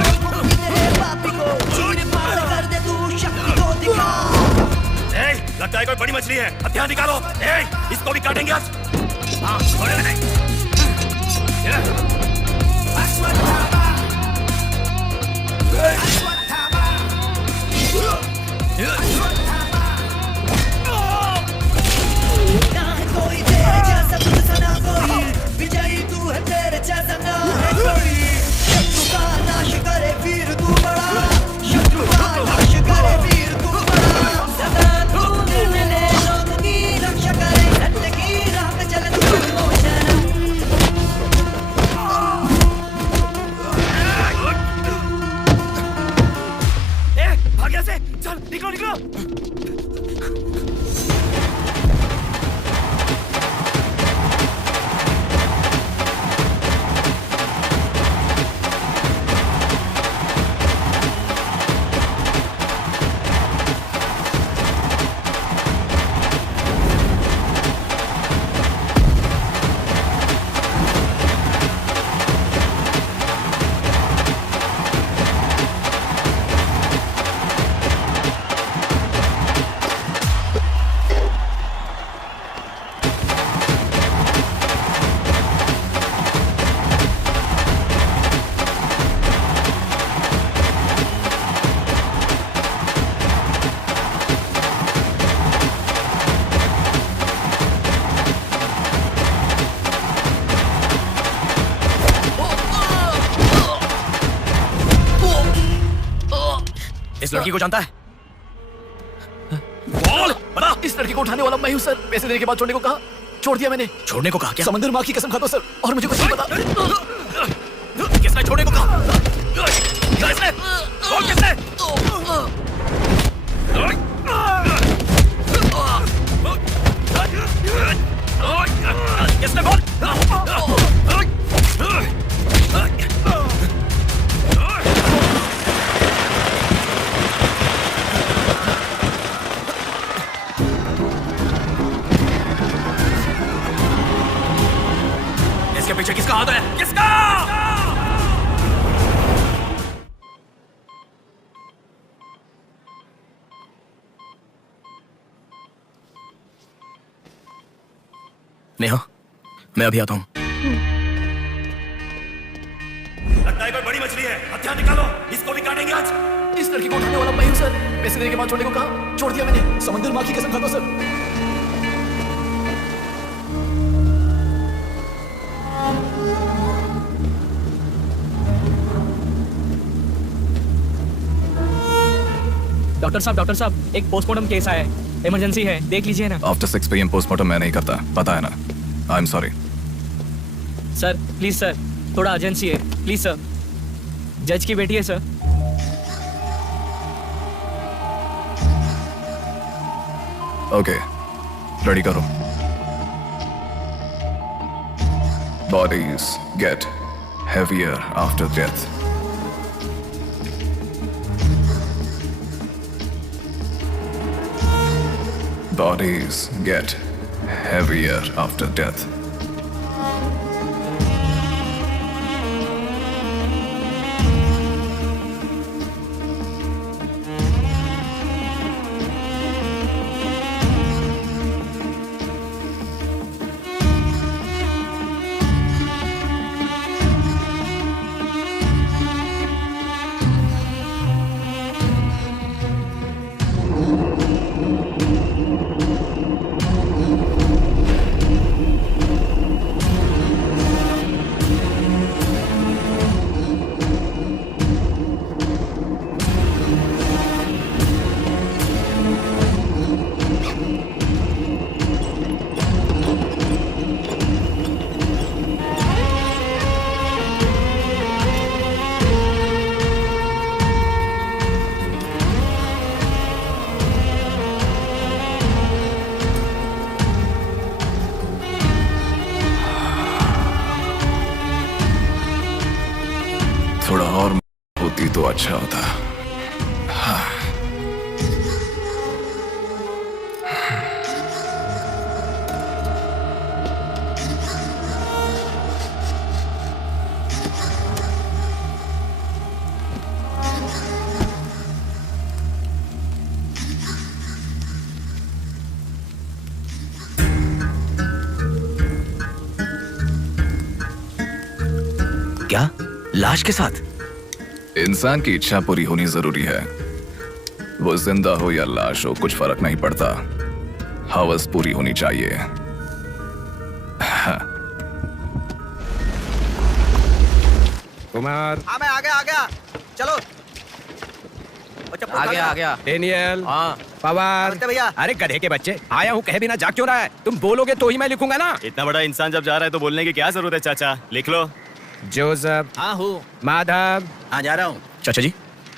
चीर फाड़ कर दे तू शक्ति को दिखा। लगता है कोई बड़ी मछली है। हथियार निकालो। इसको भी काटेंगे आज। हाँ, छोड़ेंगे नहीं। ना है कोई तेरे जैसा तुझसे ना कोई विजयी तू है तेरे जैसा ना है कोई। शत्रु का नाश करे वीर तू बड़ा शत्रु का नाश करे वीर तू बड़ा सदा तू निर्णय ले लोगों की रक्षा करे सत्य की राह पे चले तू निर्मोचनम। भाग यहाँ से। चल निकलो निकलो। इस लड़की को जानता है? बोल बता। इस लड़की को उठाने वाला मैं हूँ सर। पैसे देने के बाद छोड़ने को कहा, छोड़ दिया मैंने। छोड़ने को कहा क्या? समंदर माँ की कसम खाता हूँ सर, और मुझे कुछ नहीं पता। किसने छोड़ने को कहा? किसने? बोल किसने? किसने बोल? इसके पीछे किसका हाथ है? किसका? नेहा, मैं अभी आता हूं। लगता है कोई बड़ी मछली है। हथियार निकालो। इसको भी काटेंगे आज। इस लड़की को उठाने वाला मैं हूँ सर। पैसे देने के बाद छोड़ने को कहा, छोड़ दिया मैंने। समंदर माँ की कसम खाता हूँ सर। डॉक्टर साहब एक पोस्टमार्टम केस आया है, इमरजेंसी है, देख लीजिए ना। आफ्टर 6 PM पोस्टमार्टम मैं नहीं करता, पता है ना। I am sorry sir please sir, थोड़ा अर्जेंसी है, प्लीज सर। जज की बेटी है सर। ओके, रेडी करो। Bodies get heavier after death. Bodies get heavier after death. थोड़ा और होती तो अच्छा होता। क्या लाश के साथ? इंसान की इच्छा पूरी होनी जरूरी है। वो जिंदा हो या लाश हो कुछ फर्क नहीं पड़ता, हवस पूरी होनी चाहिए। कुमार, हाँ मैं आ गया चलो। आ गया डेनियल, हाँ पवार। नमस्ते भैया। अरे गधे के बच्चे, आया हूँ कहे बिना जा क्यों रहा है? तुम बोलोगे तो ही मैं लिखूंगा ना। इतना बड़ा इंसान जब जा रहा है तो बोलने की क्या जरूरत है चाचा, लिख लो। जोसेफ, हाँ हूँ, माधव। हाँ जा रहा हूँ। चाचा जी,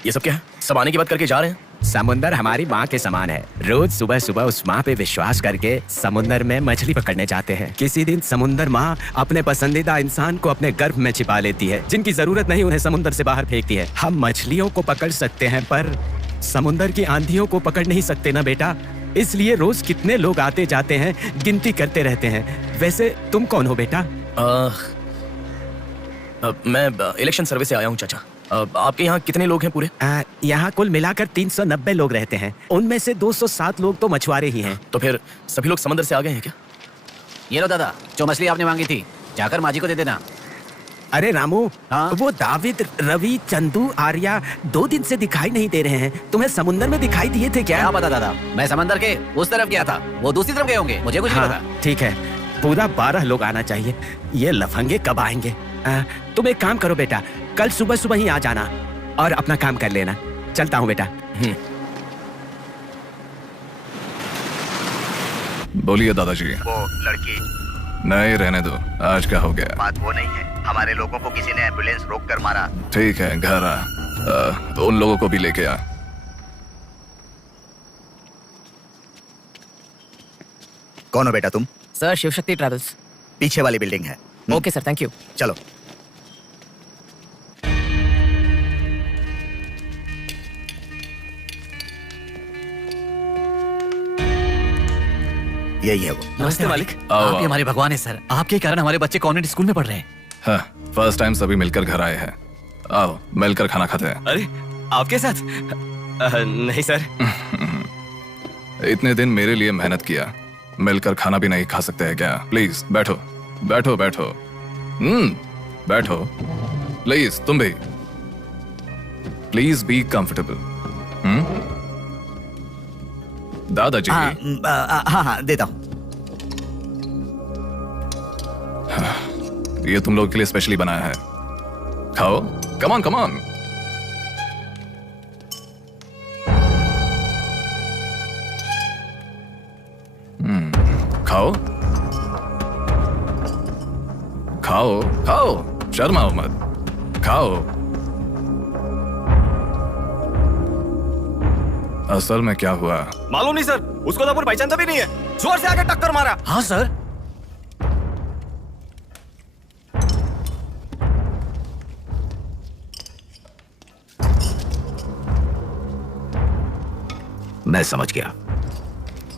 ये सब क्या है? सब आने की बात करके जा रहे हैं। समुंदर हमारी माँ के समान है। रोज सुबह सुबह उस माँ पे विश्वास करके समुंदर में मछली पकड़ने जाते हैं। किसी दिन समुंदर माँ अपने पसंदीदा इंसान को अपने गर्भ में छिपा लेती है। जिनकी जरूरत नहीं उन्हें समुंदर से बाहर फेंकती है। हम मछलियों को पकड़ सकते हैं पर समुंदर की आंधियों को पकड़ नहीं सकते ना बेटा। इसलिए रोज कितने लोग आते जाते हैं, गिनती करते रहते हैं। वैसे तुम कौन हो बेटा? मैं इलेक्शन सर्वे से आया हूँ चाचा। आपके यहाँ कितने लोग हैं पूरे? यहाँ कुल मिलाकर 390 लोग रहते हैं। उनमें से 207 लोग तो मछुआरे ही हैं। तो फिर सभी लोग समंदर से आ गए हैं क्या? ये लो दादा, जो मछली आपने मांगी थी, जाकर माँ जी को दे देना। अरे रामू, हाँ? वो दाविद, रवि, चंदू, आर्या 2 दिन से दिखाई नहीं दे रहे हैं। तुम्हें समुंदर में दिखाई दिए थे क्या? क्या पता दादा, मैं समंदर के उस तरफ गया था, वो दूसरी तरफ गए होंगे, मुझे कुछ नहीं पता। ठीक है, पूरा 12 लोग आना चाहिए। ये लफंगे कब आएंगे? तुम एक काम करो बेटा, कल सुबह सुबह ही आ जाना और अपना काम कर लेना। चलता हूँ बेटा। बोलिए दादाजी। वो लड़की, नहीं रहने दो, आज का हो गया। बात वो नहीं है, हमारे लोगों को किसी ने एम्बुलेंस रोक कर मारा। ठीक है, घर आ, उन लोगों को भी लेके आ। कौन हो बेटा तुम? Sir Shivshakti travels. पीछे वाली बिल्डिंग है। Okay sir, thank you. चलो। यही है वो। नमस्ते मालिक। आओ, आप आओ। ही हमारे भगवान है सर, आपके कारण हमारे बच्चे कॉन्वेंट स्कूल में पढ़ रहे हैं। हाँ, फर्स्ट टाइम सभी मिलकर घर आए हैं। आओ मिलकर खाना खाते हैं। अरे आपके साथ? नहीं सर। इतने दिन मेरे लिए मेहनत किया, मिलकर खाना भी नहीं खा सकते हैं क्या? प्लीज बैठो बैठो बैठो। बैठो प्लीज, तुम भी प्लीज बी कंफर्टेबल। दादाजी। हाँ देता हूँ। ये तुम लोग के लिए स्पेशली बनाया है, खाओ। Come on come on. खाओ खाओ खाओ, शर्माओ मत, खाओ। असल में क्या हुआ मालूम नहीं सर, उसको तो अपन पहचानता भी नहीं है, जोर से आके टक्कर मारा। हाँ सर। मैं समझ गया।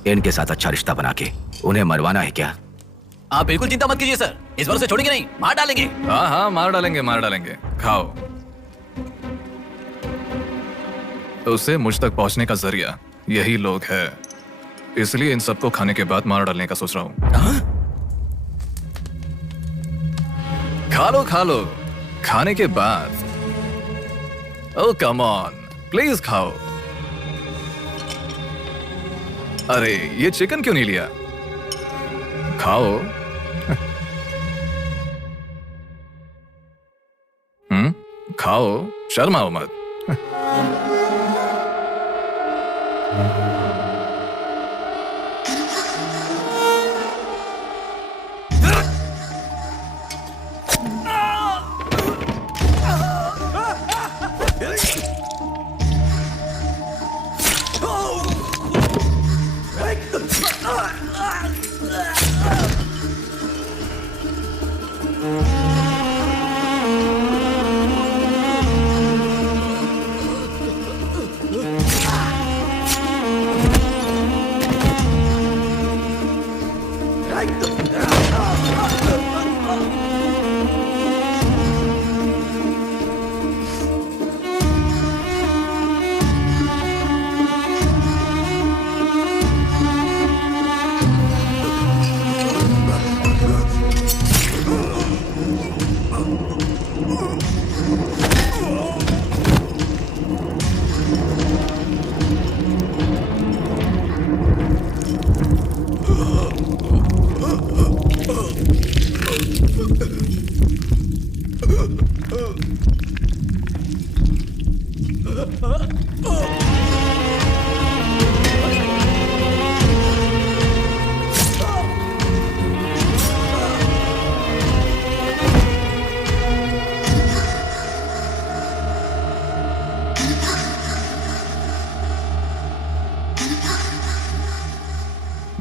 इनके साथ अच्छा रिश्ता बना के उन्हें मरवाना है क्या? आप बिल्कुल चिंता मत कीजिए सर, इस बार उसे छोड़ेंगे नहीं, मार डालेंगे। हाँ हाँ, मार डालेंगे, मार डालेंगे। खाओ। उसे मुझ तक पहुंचने का जरिया यही लोग है, इसलिए इन सबको खाने के बाद मार डालने का सोच रहा हूं। खा लो खा लो, खाने के बाद। ओह कम ऑन, प्लीज खाओ। अरे ये चिकन क्यों नहीं लिया? खाओ। खाओ, शर्माओ मत।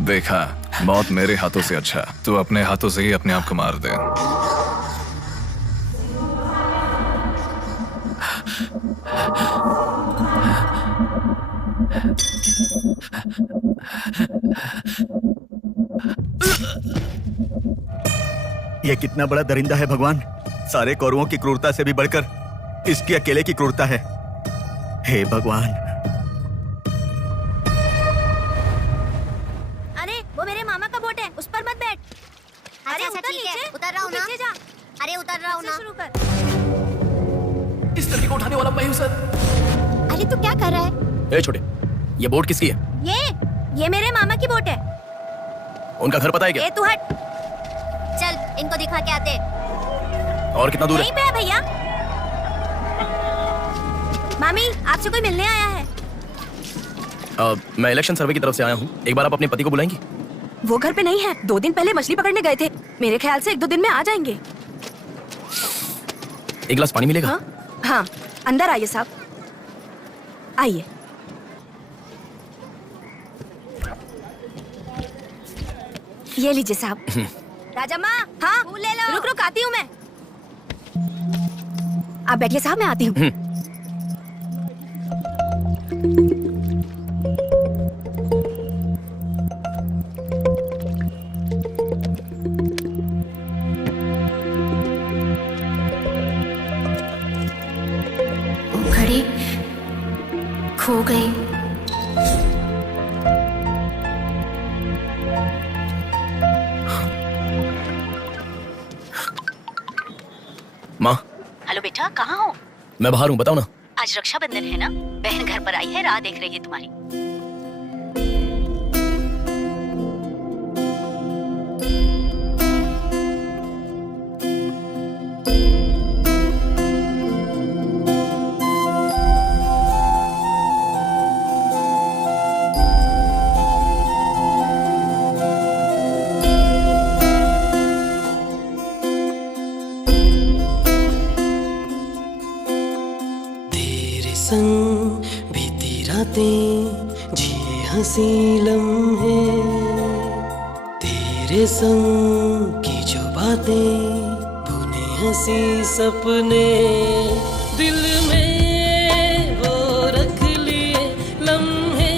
देखा, मौत मेरे हाथों से अच्छा तू अपने हाथों से ही अपने आप को मार दे। ये कितना बड़ा दरिंदा है भगवान, सारे कौरवों की क्रूरता से भी बढ़कर इसकी अकेले की क्रूरता है। हे भगवान। अरे वो मेरे मामा का बोट है, उस पर मत बैठ। अरे उतर नीचे, उतर रहा हूँ ना। नीचे जा। अरे उतर रहा हूँ ना। शुरू कर। इस लड़की को उठाने वाला मैं हूँ सर। अरे तू क्या कर रहा है? ए छोटे, ये बोट किसकी है? ये मेरे मामा की बोट है। उनका घर पता है क्या? ए तू हट। चल इनको दिखा के आते। और कितना दूर है? यहीं पे है भैया। मामी आपसे कोई मिलने आया है। मैं इलेक्शन सर्वे की तरफ से आया हूँ, एक बार आप अपने पति को बुलाएंगी? वो घर पे नहीं है, 2 दिन पहले मछली पकड़ने गए थे। मेरे ख्याल से 1-2 दिन में आ जाएंगे। एक गिलास पानी मिलेगा? हाँ, अंदर आइए साहब, आइए। ये लीजिए साहब। राजा माँ, हाँ फूल ले लो। रुक आती हूँ मैं। आप बैठिए साहब, मैं आती हूँ। घड़ी खो गई। माँ। हेलो बेटा, कहाँ हो? मैं बाहर हूँ, बताओ ना। आज रक्षाबंधन है ना, बहन घर पर आई है, राह देख रही है तुम्हारी। संग बीती रातें जिए हंसी लम्हे, तेरे संग की जो बातें बुने हंसी सपने, दिल में वो रख लिए लम्हे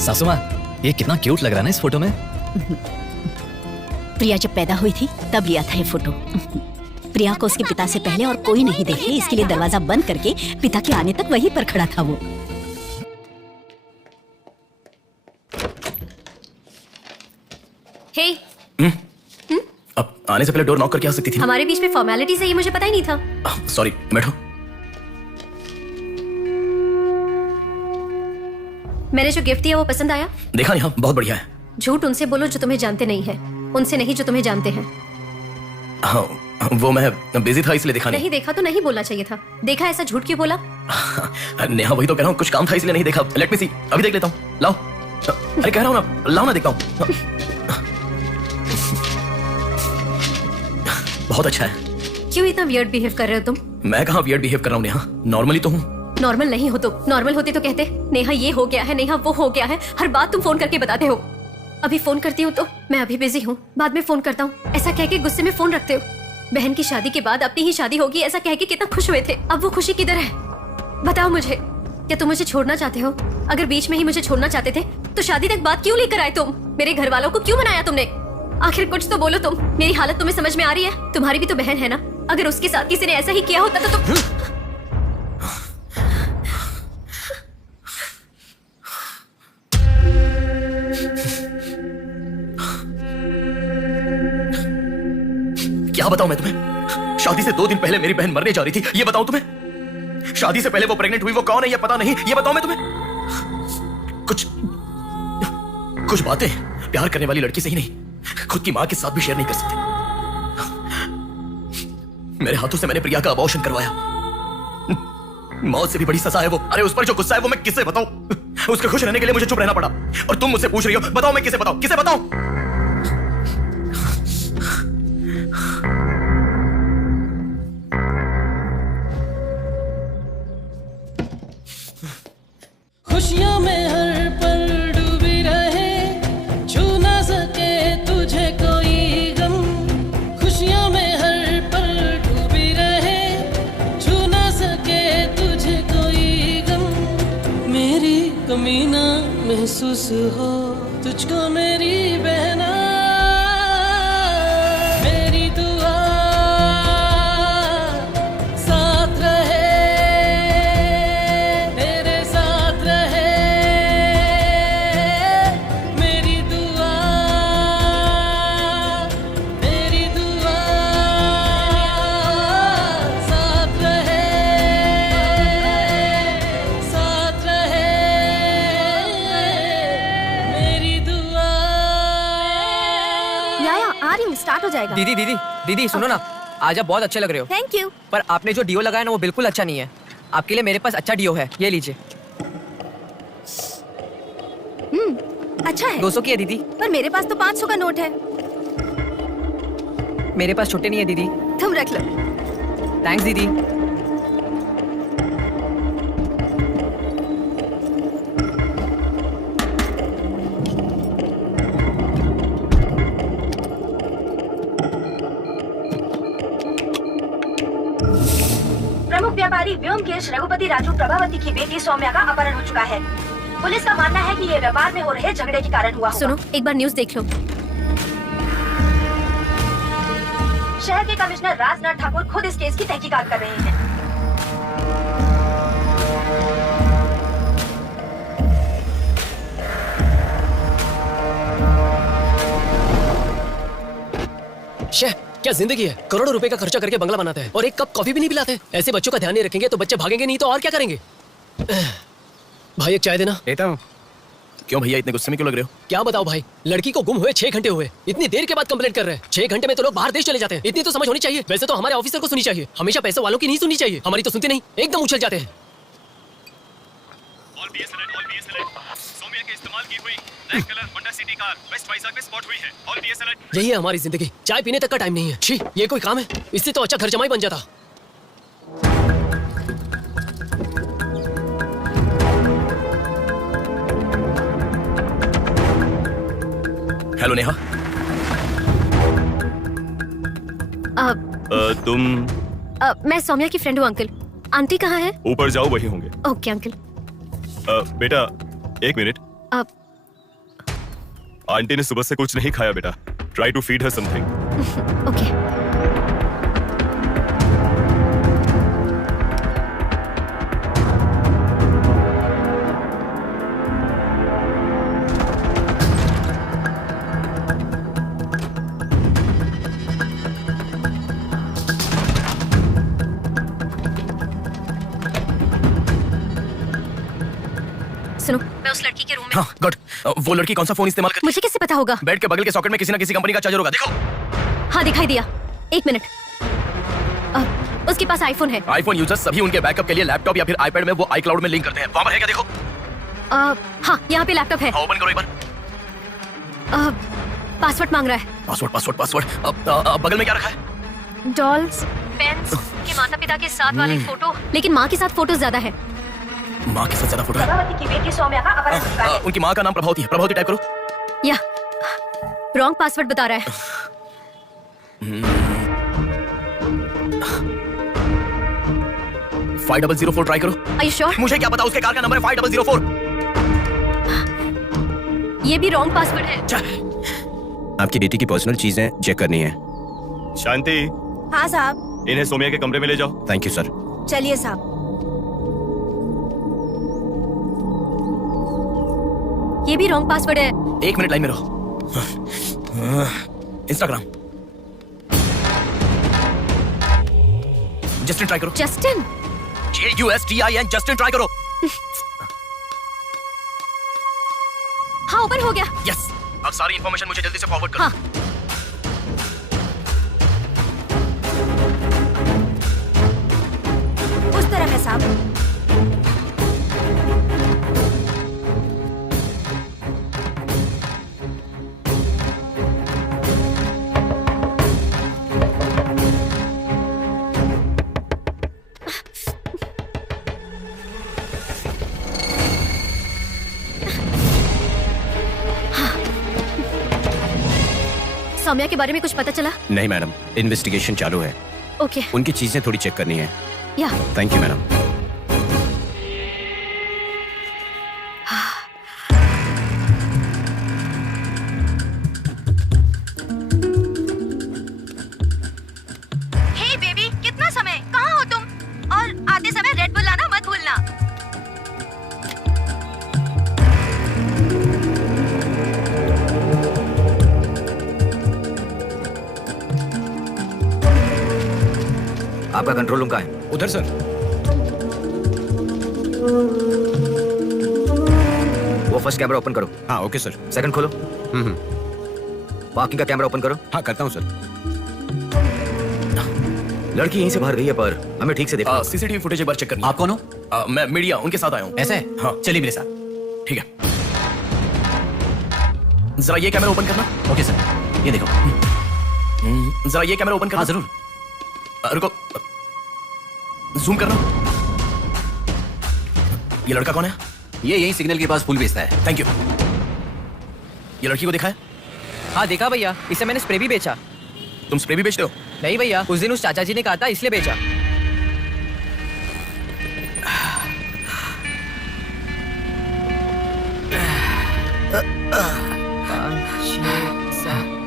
सासू माँ, ये कितना क्यूट लग रहा है ना इस फोटो में। प्रिया जब पैदा हुई थी तब लिया था ये फोटो। प्रिया को उसके पिता से पहले और कोई नहीं देखे, इसके लिए दरवाजा बंद करके पिता के आने तक वहीं पर खड़ा था वो। हे, अब आने से पहले डोर नॉक करके आ सकती थी। हमारे बीच में फॉर्मेलिटीज है, ये मुझे पता ही नहीं था। सॉरी, बैठो। मैंने जो गिफ्ट दिया वो पसंद आया? देखा नहीं, हाँ, बहुत बढ़िया है। झूठ उनसे बोलो जो तुम्हें जानते नहीं है, उनसे नहीं जो तुम्हें जानते हैं। हाँ, वो मैं बिजी था इसलिए देखा नहीं। नहीं देखा तो नहीं बोलना चाहिए था। देखा, ऐसा झूठ क्यों बोला? नेहा, वही तो कह रहा हूँ, कुछ काम था इसलिए नहीं देखा। लेट मी सी, अभी देख लेता हूँ। लाओ। अरे कह रहा हूँ ना, लाओ ना, देखता हूँ। बहुत अच्छा है। क्यों इतना वियर्ड बिहेव कर रहे हो तुम? मैं कहाँ वियर्ड बिहेव कर रहा हूँ नेहा, नॉर्मली तो हूँ। नॉर्मल नहीं हो तुम। नॉर्मल होते तो कहते नेहा ये हो गया है, नेहा वो हो गया है। हर बात तुम फोन करके बताते हो। अभी फोन करती हूँ तो मैं अभी बिजी हूँ, बाद में फोन करता हूँ, ऐसा कह के गुस्से में फोन रखते हो। बहन की शादी के बाद अपनी ही शादी होगी ऐसा कह के कितना खुश हुए थे, अब वो खुशी किधर है? बताओ मुझे, क्या तुम मुझे छोड़ना चाहते हो? अगर बीच में ही मुझे छोड़ना चाहते थे तो शादी तक बात क्यों लेकर आए तुम? मेरे घर वालों को क्यों मनाया तुमने? आखिर कुछ तो बोलो तुम। मेरी हालत तुम्हें समझ में आ रही है? तुम्हारी भी तो बहन है ना, अगर उसके साथ किसी ने ऐसा ही किया होता तो तुम... क्या बताऊं मैं तुम्हें? शादी से 2 दिन पहले मेरी बहन मरने जा रही थी, ये बताऊं तुम्हें? शादी से पहले वो प्रेग्नेंट हुई, वो कौन है ये पता नहीं, ये बताऊं मैं तुम्हें? कुछ बातें प्यार करने वाली लड़की से ही नहीं, खुद की मां के साथ भी शेयर नहीं कर सकते। मेरे हाथों से मैंने प्रिया का अबॉर्शन करवाया। मौत से भी बड़ी सजा है वो। अरे उस पर जो गुस्सा है वो मैं किसे बताऊं? उसके खुश रहने के लिए मुझे चुप रहना पड़ा, और तुम मुझसे पूछ रही हो बताओ मैं किसे बताऊं, किसे बताऊं? खुशियों में हर पल डूबी रहे, छू ना सके तुझे कोई गम। खुशियों में हर पल डूबी रहे, छू ना सके तुझे कोई गम। मेरी कमी ना महसूस हो तुझको मेरी बहना, मेरी दुआ साथ रहे, तेरे साथ रहे। मेरी दुआ, मेरी दुआ साथ रहे, साथ रहे। मेरी दुआ। याया आ रही हूँ, स्टार्ट हो जाएगा। दीदी दीदी दीदी सुनो ना, आज आप बहुत अच्छे लग रहे हो। Thank you. पर आपने जो डिओ लगाया ना वो बिल्कुल अच्छा नहीं है। आपके लिए मेरे पास अच्छा डिओ है, ये लीजिए। अच्छा है। 200 की है दीदी। पर मेरे पास तो 500 का नोट है। मेरे पास छुट्टे नहीं है दीदी। तुम रख लो। थैंक्स दीदी। प्रमुख व्यापारी व्योमकेश रघुपति राजू प्रभावती की बेटी सौम्या का अपहरण हो चुका है। पुलिस का मानना है कि ये व्यापार में हो रहे झगड़े के कारण हुआ होगा। सुनो, एक बार न्यूज़ देख लो। शहर के कमिश्नर राजनाथ ठाकुर खुद इस केस की तहकीकात कर रहे हैं। शे, क्या जिंदगी है? करोड़ों रुपए का खर्चा करके बंगला बनाते हैं और एक कप कॉफी भी नहीं पिलाते। ऐसे बच्चों का ध्यान नहीं रखेंगे तो बच्चे भागेंगे नहीं तो और क्या करेंगे? भाई एक चाय देना। देता हूँ। क्यों भैया इतने गुस्से में क्यों लग रहे हो? क्या बताओ भाई, लड़की को गुम हुए 6 घंटे हुए, इतनी देर के बाद कंप्लेंट कर रहे हैं। 6 घंटे में तो लोग बाहर देश चले जाते हैं। इतनी तो समझ होनी चाहिए। वैसे तो हमारे ऑफिसर को सुनी चाहिए, हमेशा पैसे वालों की नहीं सुननी चाहिए। हमारी तो सुनते नहीं, एकदम उछल जाते हैं। सोमिया के इस्तेमाल की हुई black colour Honda City car West Vizag में स्पॉट हुई है। All BS alert. यही है हमारी जिंदगी, चाय पीने तक का टाइम नहीं है। छी, ये कोई काम है? इससे तो अच्छा घर जमाई बन जाता। हेलो नेहा। तुम मैं सौम्या की फ्रेंड हूँ अंकल। आंटी कहाँ है? ऊपर जाओ, वही होंगे। Okay uncle. बेटा 1 मिनट। आंटी ने सुबह से कुछ नहीं खाया बेटा. Try to feed her something. Okay सुनो, मैं उस लड़की के रूम में हाँ गुड. वो लड़की कौन सा फोन इस्तेमाल करती मुझे कैसे पता होगा? है? बेड के बगल के सॉकेट में किसी ना किसी कंपनी का चार्जर होगा. देखो. हाँ दिखाई दिया. एक मिनट. उसके पास आईफोन है. आईफोन यूजर्स सभी उनके बैकअप के लिए लैपटॉप या फिर आईपैड में वो iCloud में लिंक करते हैं. वहां पर है क्या? देखो. हाँ यहाँ पे लैपटॉप है. ओपन करो एक बार. पासवर्ड मांग रहा है. पासवर्ड. बगल में क्या रखा है? डॉल्स, पेन्स, के माता पिता के साथ वाले फोटो. लेकिन माँ के साथ फोटो ज्यादा है. माँ के साथ ज्यादा फोटो है. प्रभावती की बेटी सौम्या का अपहरण हुआ है। उनकी माँ का नाम प्रभावती है. प्रभावती टाइप करो. या रॉन्ग पासवर्ड बता रहा है. 5004 ट्राई करो. Are you sure? मुझे क्या पता उसके कार का नंबर है 5004. ये भी रॉन्ग पासवर्ड है. आपकी बेटी की पर्सनल चीजें चेक करनी है. शांति, हाँ साहब. इन्हें सोमिया के कमरे में ले जाओ. Thank you sir. चलिए साहब. ये भी रॉन्ग पासवर्ड है. एक मिनट लाइन में रहो. इंस्टाग्राम. जस्टिन ट्राई करो. जस्टिन. JUSTIN. जस्टिन ट्राई करो. हाँ ओपन हो गया. यस. अब सारी इंफॉर्मेशन मुझे जल्दी से फॉरवर्ड करो. हाँ. उस तरफ है साहब. सौम्या के बारे में कुछ पता चला? नहीं मैडम, इन्वेस्टिगेशन चालू है. ओके. उनकी चीजें थोड़ी चेक करनी है. या thank you madam. Hey baby, कितना समय? कहाँ हो तुम? और आते समय रेड बुल लाना मत भूलना. आपका कंट्रोल रूम कहाँ है? उधर सर. वो फर्स्ट कैमरा ओपन करो. हाँ ओके सर. सेकंड खोलो. पार्किंग का कैमरा ओपन करो. हाँ करता हूँ सर. लड़की यहीं से बाहर गई है पर हमें ठीक से देखो. सीसीटीवी फुटेज एक बार चेक करनी है. आप कौन हो? मैं मीडिया उनके साथ आया हूँ. ऐसे? हाँ. चलिए मेरे साथ. ठीक है. जरा ये कैमरा ओपन करना. Okay sir. ये देखो. जरा ये कैमरा ओपन करना. हाँ जरूर. रुको. जूम करना. ये लड़का कौन है? ये यही सिग्नल के पास फूल बेचता है. Thank you. ये लड़की को देखा है? हाँ देखा भैया, इसे मैंने स्प्रे भी बेचा. तुम स्प्रे भी बेचते हो? नहीं भैया, उस दिन उस चाचा जी ने कहा था इसलिए बेचा.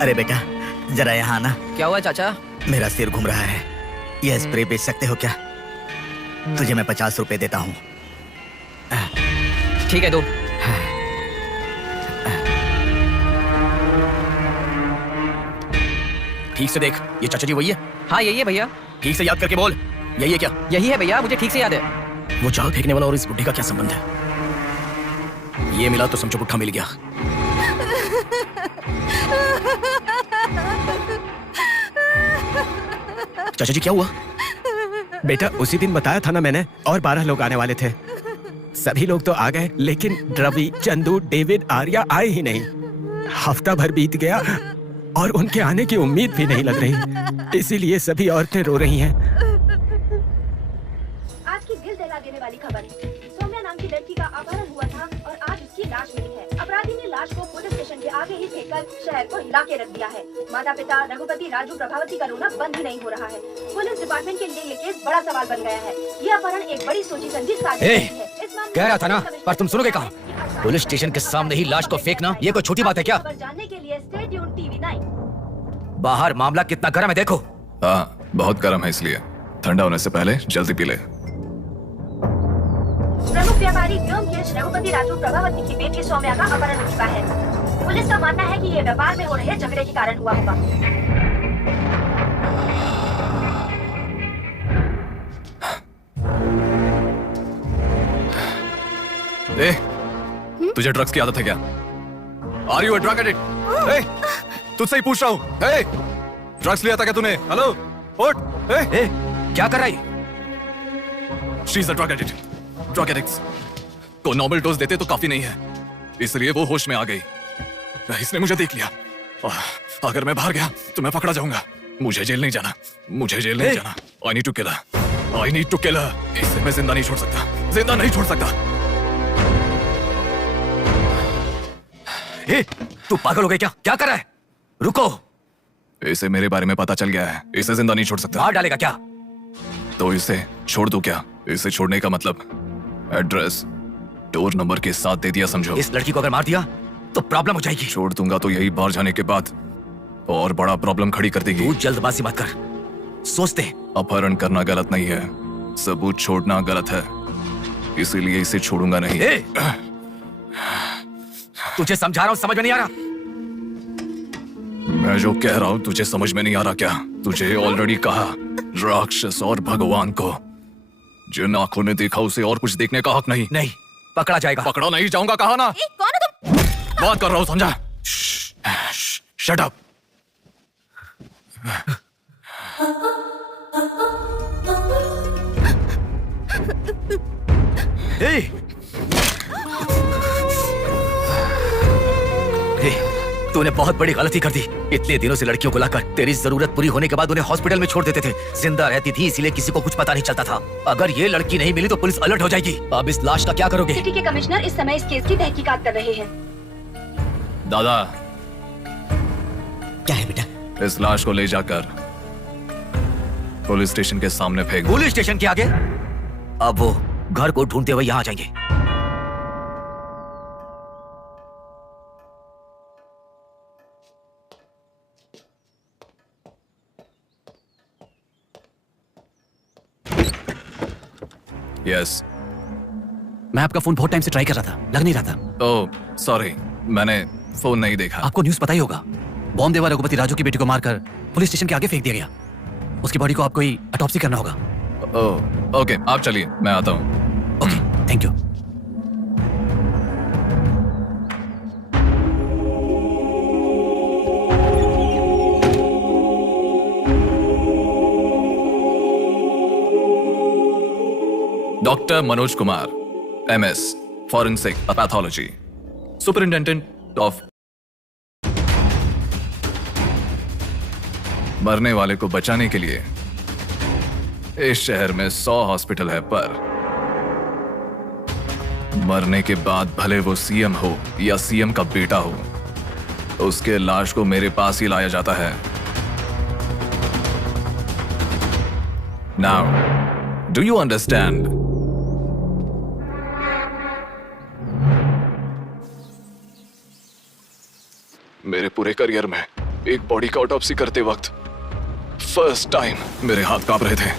अरे बेटा जरा यहाँ आना. क्या हुआ चाचा? मेरा सिर घूम रहा है. यह स्प्रे बेच सकते हो क्या? तुझे मैं 50 रुपए देता हूँ. ठीक है दो. ठीक से देख. ये चाचा जी वही है? हाँ यही है भैया. ठीक से याद करके बोल. यही है क्या? यही है भैया, मुझे ठीक से याद है. वो जाल फेंकने वाला और इस बुढ़ी का क्या संबंध है? ये मिला तो समझो पुट्ठा मिल गया. चाचा जी क्या हुआ? बेटा उसी दिन बताया था ना मैंने, और 12 लोग आने वाले थे. सभी लोग तो आ गए लेकिन रवि, चंदू, डेविड, आर्या आए ही नहीं. हफ्ता भर बीत गया और उनके आने की उम्मीद भी नहीं लग रही. इसीलिए सभी औरतें रो रही हैं. आज की दिल दहला देने वाली खबर. सौम्या नाम की लड़की का अपहरण हुआ था और आज उसकी लाश मिली है. अपराधी ने लाश को पुलिस स्टेशन के आगे ही फेंककर शहर को हिला के रख दिया है. माता पिता रघुपति, राजू, प्रभावती का रोना बंद ही नहीं हो रहा है. पुलिस डिपार्टमेंट के लिए ये केस बड़ा सवाल बन गया है. ये अपहरण एक बड़ी सोची समझी साजिश है. इस कह रहा था ना, पर तुम सुनोगे कहाँ? पुलिस स्टेशन के सामने ही लाश को फेंकना ये कोई छोटी बात है क्या? खबर जानने के लिए स्टे ट्यून्ड टीवी 9। बाहर मामला कितना गर्म है देखो। हाँ, बहुत गर्म है, इसलिए ठंडा होने से पहले जल्दी पी ले। प्रमुख व्यापारी व्योमकेश रघुपति राजू प्रभावती की बेटी सौम्या का अपहरण हो चुका है। पुलिस का मानना है कि ये व्यापार में हो रहे झगड़े के कारण हुआ होगा। तुझे ड्रग्स की आदत है क्या? Are you a drug addict? तुझसे ही पूछ रहा हूँ। ड्रग्स लिया था क्या तूने? हेलो, उठ। क्या कर रहा है? She is a drug addict. Drug addicts को नॉर्मल डोज देते तो काफी नहीं है, इसलिए वो होश में आ गई। इसने मुझे देख लिया। अगर मैं बाहर गया तो मैं पकड़ा जाऊंगा। मुझे जेल नहीं जाना, मुझे जेल नहीं जाना। I need to kill her, I need to kill her. इसे मैं जिंदा नहीं छोड़ सकता, जिंदा नहीं छोड़ सकता। तू पागल हो गया क्या? क्या कर रहा है? रुको। इसे मेरे बारे में पता चल गया है, इसे जिंदा नहीं छोड़ सकता। मार डालेगा क्या? तो इसे छोड़ दूं क्या? इसे छोड़ने का मतलब एड्रेस डोर नंबर के साथ दे दिया, समझो। इस लड़की को अगर मार दिया तो प्रॉब्लम हो जाएगी। छोड़ दूंगा तो यही बाहर जाने के बाद और बड़ा प्रॉब्लम खड़ी कर देगी। तू जल्दबाजी मत कर, सोचते। अपहरण करना गलत नहीं है, सबूत छोड़ना गलत है, इसीलिए इसे छोड़ूंगा नहीं। तुझे समझा रहा हूं, समझ में नहीं आ रहा? मैं जो कह रहा हूं तुझे समझ में नहीं आ रहा क्या? तुझे ऑलरेडी कहा, राक्षस और भगवान को जिन आंखों ने देखा उसे और कुछ देखने का हक नहीं। नहीं, पकड़ा जाएगा। पकड़ा नहीं जाऊंगा, कहा ना। कौन हो तुम? बात कर रहा हूं, समझा? Shut up. तूने बहुत बड़ी गलती कर दी। इतने दिनों से लड़कियों को लाकर तेरी जरूरत पूरी होने के बाद उन्हें हॉस्पिटल में छोड़ देते थे। जिंदा रहती थी इसीलिए किसी को कुछ पता नहीं चलता था। अगर ये लड़की नहीं मिली तो पुलिस अलर्ट हो जाएगी। अब इस लाश का क्या करोगे? सिटी के कमिश्नर इस समय इस केस की तहकीकात कर रहे हैं। दादा, क्या है बेटा? इस लाश को ले जाकर पुलिस स्टेशन के सामने फेंक। पुलिस स्टेशन के आगे? अब वो घर को ढूंढते हुए यहाँ आ जाएंगे। यस। मैं आपका फोन बहुत टाइम से ट्राई कर रहा था, लग नहीं रहा था। ओह सॉरी, मैंने फोन नहीं देखा। आपको न्यूज़ पता ही होगा, बॉम्ब देवा रघुपति राजू की बेटी को मारकर पुलिस स्टेशन के आगे फेंक दिया गया। उसकी बॉडी को आपको ही ऑटोप्सी करना होगा। ओह ओके, आप चलिए, मैं आता हूँ। Okay, thank you. Doctor Manoj Kumar, MS, forensic pathology, superintendent of. मरने वाले को बचाने के लिए इस शहर में 100 हॉस्पिटल है, पर मरने के बाद भले वो CM हो या CM का बेटा हो, उसके लाश को मेरे पास ही लाया जाता है। Now do you understand? मेरे पूरे करियर में एक बॉडी का ऑटोप्सी करते वक्त फर्स्ट टाइम मेरे हाथ कांप रहे थे।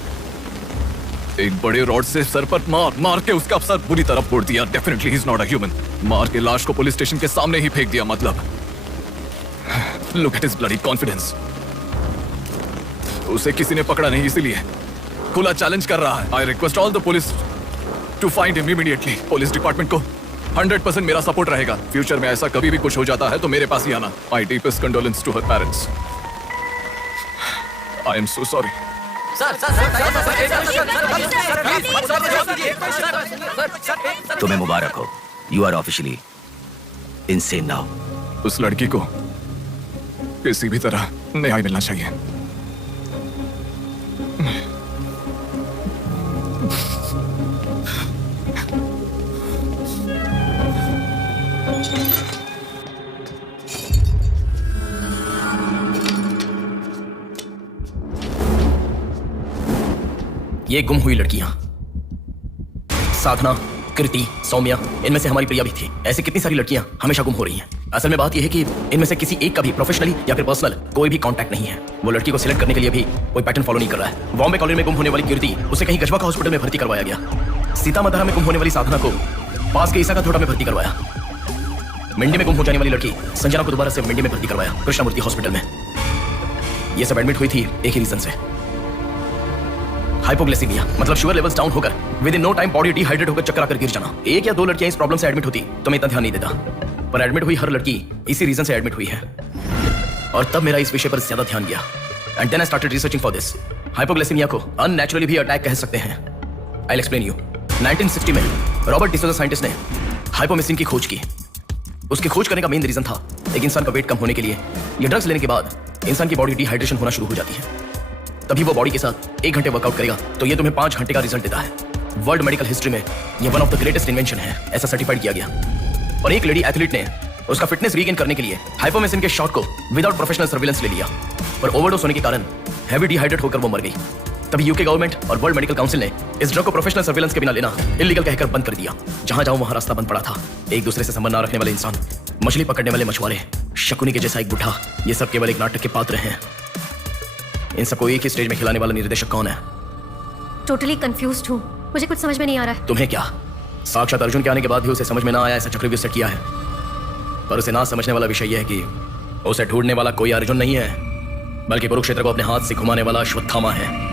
एक बड़े रॉड से सर पर मार के उसका सर बुरी तरह फोड़ दिया। Definitely he is not a human. मार के लाश को पुलिस स्टेशन के सामने ही फेंक दिया। मतलब look at his bloody confidence. उसे किसी ने पकड़ा नहीं, इसीलिए खुला चैलेंज कर रहा है। I request all the police to find him immediately. Police department को 100% मेरा सपोर्ट रहेगा। फ्यूचर में ऐसा कभी भी कुछ हो जाता है तो मेरे पास ही आना। My deepest condolence to her parents. I am so sorry. तुम्हें मुबारक हो, you are officially insane now. उस लड़की को किसी भी तरह न्याय मिलना चाहिए। ये गुम हुई लड़कियां साधना, कृति, सौम्या, इनमें से हमारी प्रिया भी थी। ऐसी कितनी सारी लड़कियां हमेशा गुम हो रही हैं। असल में बात यह है कि इनमें से किसी एक का भी प्रोफेशनली या फिर पर्सनल कोई भी कांटेक्ट नहीं है। वो लड़की को सिलेक्ट करने के लिए भी कोई पैटर्न फॉलो नहीं कर रहा है। बॉम्बे कॉलेज में गुम होने वाली कीर्ति, उसे कहीं गजवा का हॉस्पिटल में भर्ती करवाया गया। सीतामढ़ी में गुम होने वाली साधना को पास के ईसा का थोड़ा में भर्ती करवाया। मंडी में गुम हो जाने वाली लड़की संजना को दोबारा से मंडी में भर्ती करवाया, कृष्णामूर्ति हॉस्पिटल में। ये सब एडमिट हुई थी एक ही रीजन से, हाइपोग्लाइसीमिया, मतलब शुगर लेवल्स डाउन होकर within no time body dehydrate होकर चक्कर आकर गिर जाना। एक या दो लड़कियां इस प्रॉब्लम से एडमिट होती तो मैं इतना ध्यान नहीं देता, पर एडमिट हुई हर लड़की इसी रीजन से एडमिट हुई है। और तब मेरा इस विषय पर ज्यादा ध्यान गया। And then I started researching for this. Hypoglycaemia को अननेचुरली भी अटैक कह सकते हैं। I will explain you. 1960 में रॉबर्ट डिसोजा साइंटिस्ट ने हाइपोमिसिन की खोज की। उसकी खोज करने का मेन रीजन था एक इंसान का वेट कम होने के लिए ये ड्रग्स लेने के बाद इंसान की बॉडी डिहाइड्रेशन होना शुरू हो जाती है। तभी वो बॉडी के साथ 1 घंटे वर्कआउट करेगा तो ये तुम्हें 5 घंटे का रिजल्ट देता है। वर्ल्ड मेडिकल हिस्ट्री में ये one of the greatest invention है, ऐसा सर्टिफाइड किया गया। और एक लेडी एथलीट ने उसका फिटनेस रीगेन करने के लिए हाइपोमेसिन के शॉट को विदाउट प्रोफेशनल सर्विलेंस ले लिया, पर ओवरडोज होने के कारण हैवी डिहाइड्रेट होकर वो मर गई। तभी यूके गवर्नमेंट और वर्ल्ड मेडिकल काउंसिल ने इस ड्रग को प्रोफेशनल सर्विलेंस के बिना लेना इलीगल कहकर बंद कर दिया। जहां जाओ वहां रास्ता बंद पड़ा था। एक दूसरे से संबंध न रखने वाले इंसान, मछली पकड़ने वाले मछुआरे, शकुनी के जैसा एक बुढ़ा, ये सब केवल एक नाटक के पात्र हैं। इन सबको एक ही स्टेज में खिलाने वाला निर्देशक कौन है? टोटली कंफ्यूज्ड हूँ, मुझे कुछ समझ में नहीं आ रहा है। तुम्हें क्या? साक्षात अर्जुन के आने के बाद भी उसे समझ में ना आया ऐसा चक्रव्यूह सेट किया है। पर उसे ना समझने वाला विषय यह है कि उसे ढूंढने वाला कोई अर्जुन नहीं है, बल्कि कुरुक्षेत्र को अपने हाथ से घुमाने वाला अश्वत्थामा है।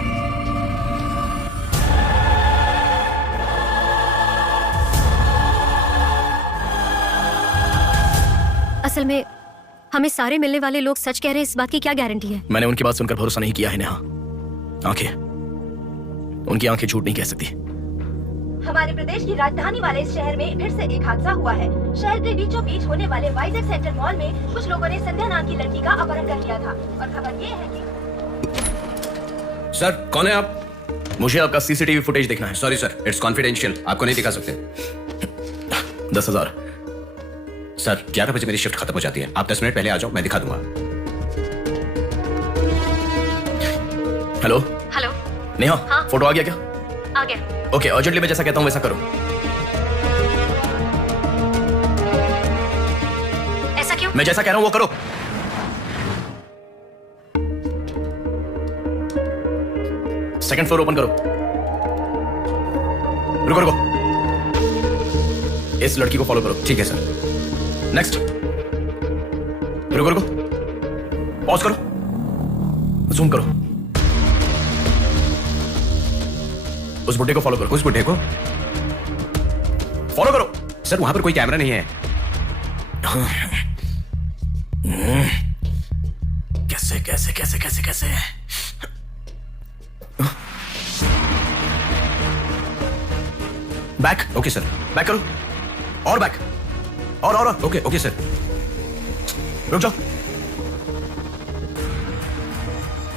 असल में हमें सारे मिलने वाले लोग सच कह रहे हैं, इस बात की क्या गारंटी है? मैंने उनकी बात सुनकर भरोसा नहीं किया है नेहा। उनकी आंखें झूठ नहीं कह सकती। हमारे प्रदेश की राजधानी वाले इस शहर में फिर से एक हादसा हुआ है। शहर के बीचों बीच होने वाले वाइजैक सेंटर मॉल में कुछ लोगों ने संध्या नाम की लड़की का अपहरण कर लिया था। और खबर ये है कि सर, कौन है आप? मुझे आपका सीसीटीवी फुटेज देखना है। सॉरी सर, इट्स कॉन्फिडेंशियल, आपको नहीं दिखा सकते। 10,000। सर 11 बजे मेरी शिफ्ट खत्म हो जाती है, आप 10 मिनट पहले आ जाओ, मैं दिखा दूंगा। हेलो हेलो नेहा, हाँ? फोटो आ गया क्या? आ गया। ओके, अर्जेंटली मैं जैसा कहता हूँ वैसा करो। ऐसा क्यों? मैं जैसा कह रहा हूँ वो करो। सेकंड फ्लोर ओपन करो। रुको रुको, इस लड़की को फॉलो करो। ठीक है सर। नेक्स्ट। रुको रुको, पॉज करो, जूम करो। उस बुड्ढे को फॉलो करो। उस बुड्ढे को फॉलो करो। सर वहां पर कोई कैमरा नहीं है। कैसे कैसे कैसे कैसे कैसे? बैक। Okay sir. बैक करो, और बैक, और ओके ओके सर। रुक जाओ,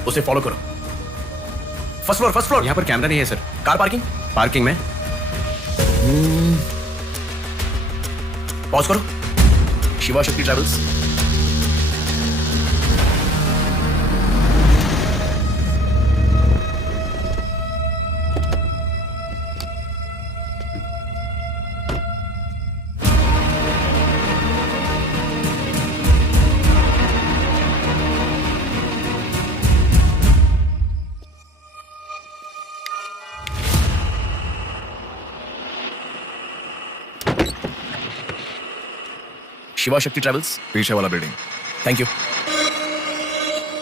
उसे फॉलो करो। First floor, first floor. यहाँ पर कैमरा नहीं है सर। कार पार्किंग, पार्किंग में। पॉज करो। शिवा शक्ति ट्रैवल्स। शिवा शक्ति ट्रैवल्स, पीछे वाला building. Thank you.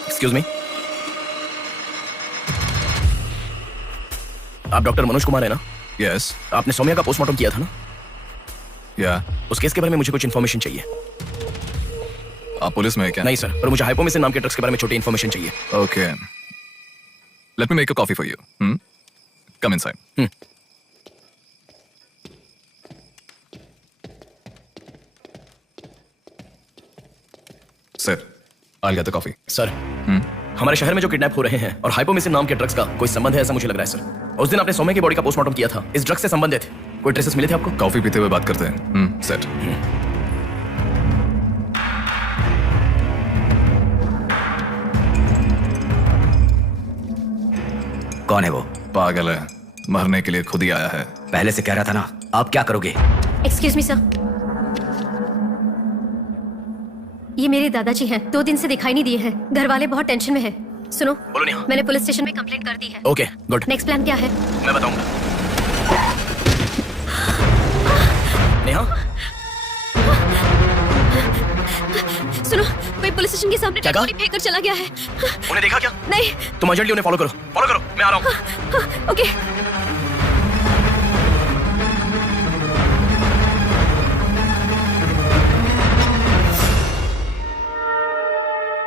Excuse me, आप डॉक्टर मनोज कुमार है ना? यस। आपने सौम्या का पोस्टमार्टम किया था ना? या उस केस के बारे में मुझे कुछ इन्फॉर्मेशन चाहिए। आप पुलिस में है क्या? नहीं सर, पर मुझे हाइपोमिसिन नाम के ड्रग्स के बारे में छोटी इन्फॉर्मेशन चाहिए। Okay, let me make a coffee for you. Come inside. Sir, I'll get the coffee. Sir, हमारे शहर में जो किडनैप हो रहे हैं और हाइपोमिसिन नाम के ड्रग्स का कोई संबंध है ऐसा मुझे लग रहा है सर। उस दिन आपने सौम्या की बॉडी का पोस्टमार्टम किया था, इस ड्रग्स से संबंधित कोई ट्रेसेस मिले थे आपको? कॉफी पीते हुए बात करते हैं। सेट। कौन है वो? पागल है, मरने के लिए खुद ही आया है। पहले से कह रहा था ना, आप क्या करोगे? एक्सक्यूज मी सर, ये मेरे दादाजी हैं। 2 दिन से दिखाई नहीं दिए हैं। घर वाले बहुत टेंशन में हैं। सुनो, बोलो नेहा। मैंने पुलिस स्टेशन में कंप्लेंट कर दी है। Okay good. नेक्स्ट प्लान क्या है? मैं बताऊंगा। नेहा, सुनो, कोई पुलिस स्टेशन के सामने क्या कहा? डेड बॉडी फेंक कर चला गया है। उन्हें देखा क्या? नहीं। तुम अर्जेंटली उन्हें फॉलो करो। फॉलो करो, मैं आ रहा हूँ। ओके।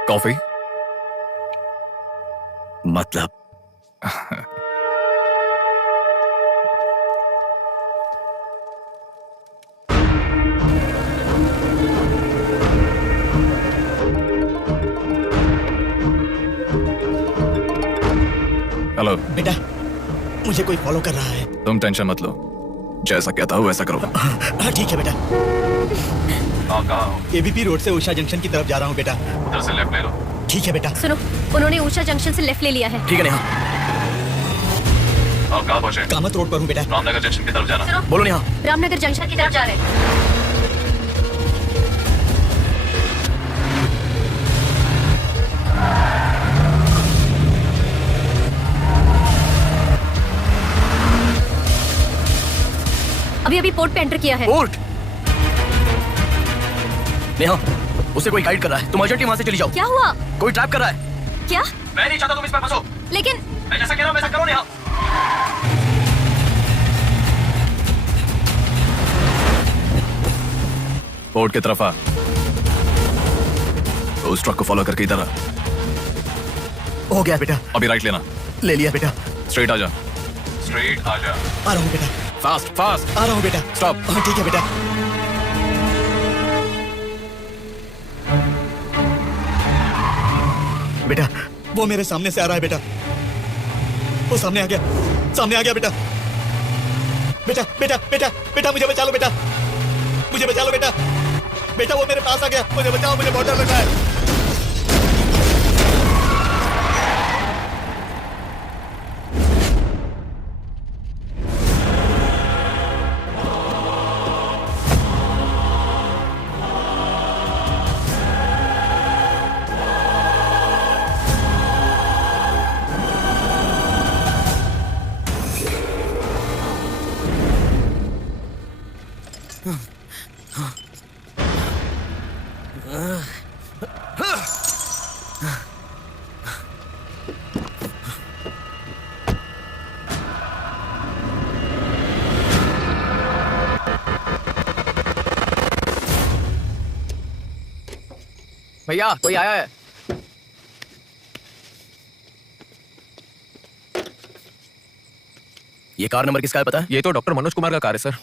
कॉफी? मतलब हेलो बेटा, मुझे कोई फॉलो कर रहा है। तुम टेंशन मत लो, जैसा कहता हूँ वैसा करो। हाँ ठीक है बेटा। आप कहाँ हो? एबीपी रोड से उषा जंक्शन की तरफ जा रहा हूँ बेटा। उधर से लेफ्ट ले लो। ठीक है बेटा। सुनो, उन्होंने उषा जंक्शन से लेफ्ट ले लिया है। ठीक है नेहा। आप कहाँ पहुँचे? कामत रोड पर हूँ बेटा। रामनगर जंक्शन की तरफ जाना। बोलो नेहा। रामनगर जंक्शन की तरफ जा रहे हैं। अभी अभी पोर्ट पे एंटर किया है। पोर्ट? नेहा, उसे कोई गाइड कर रहा है। तुम अर्जेंटली वहां से चली जाओ। क्या हुआ? कोई ट्रैप कर रहा है। क्या? मैं नहीं चाहता तुम इस पर फंसो। लेकिन मैं जैसा कह रहा हूं वैसा करो नेहा। पोर्ट की तरफ आ। उस ट्रक को फॉलो करके इधर आ। हो गया बेटा। अभी राइट लेना। ले लिया बेटा। स्ट्रेट आ जा। स्ट्रेट आ जा। आ रहा हूँ बेटा। Fast fast. आ रहा हूँ बेटा। स्टॉप। हाँ ठीक है बेटा। बेटा, वो मेरे सामने से आ रहा है बेटा। वो सामने आ गया। सामने आ गया बेटा। बेटा बेटा बेटा बेटा मुझे बचा लो बेटा। मुझे बचा लो बेटा। बेटा वो मेरे पास आ गया। मुझे बचाओ, मुझे बहुत डर लग रहा है। भैया कोई आया है। ये कार नंबर किसका है पता है? ये तो डॉक्टर मनोज कुमार का कार है sir.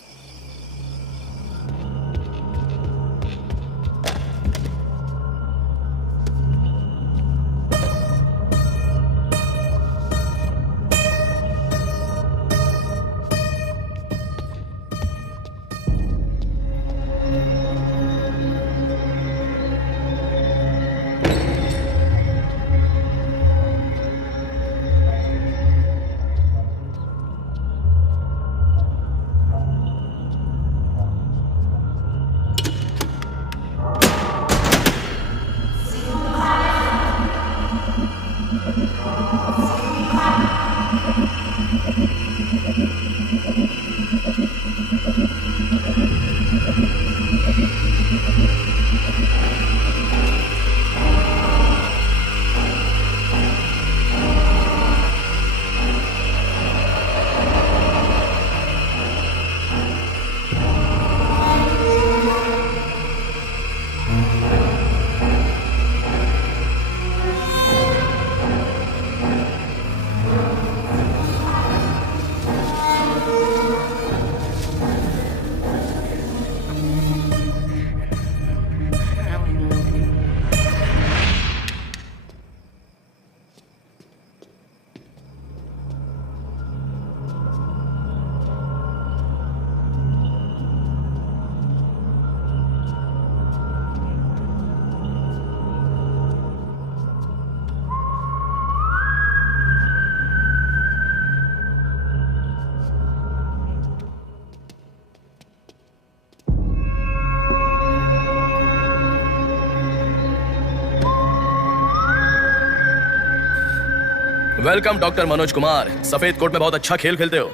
Welcome doctor Manoj Kumar, सफेद कोट में बहुत अच्छा खेल खेलते हो।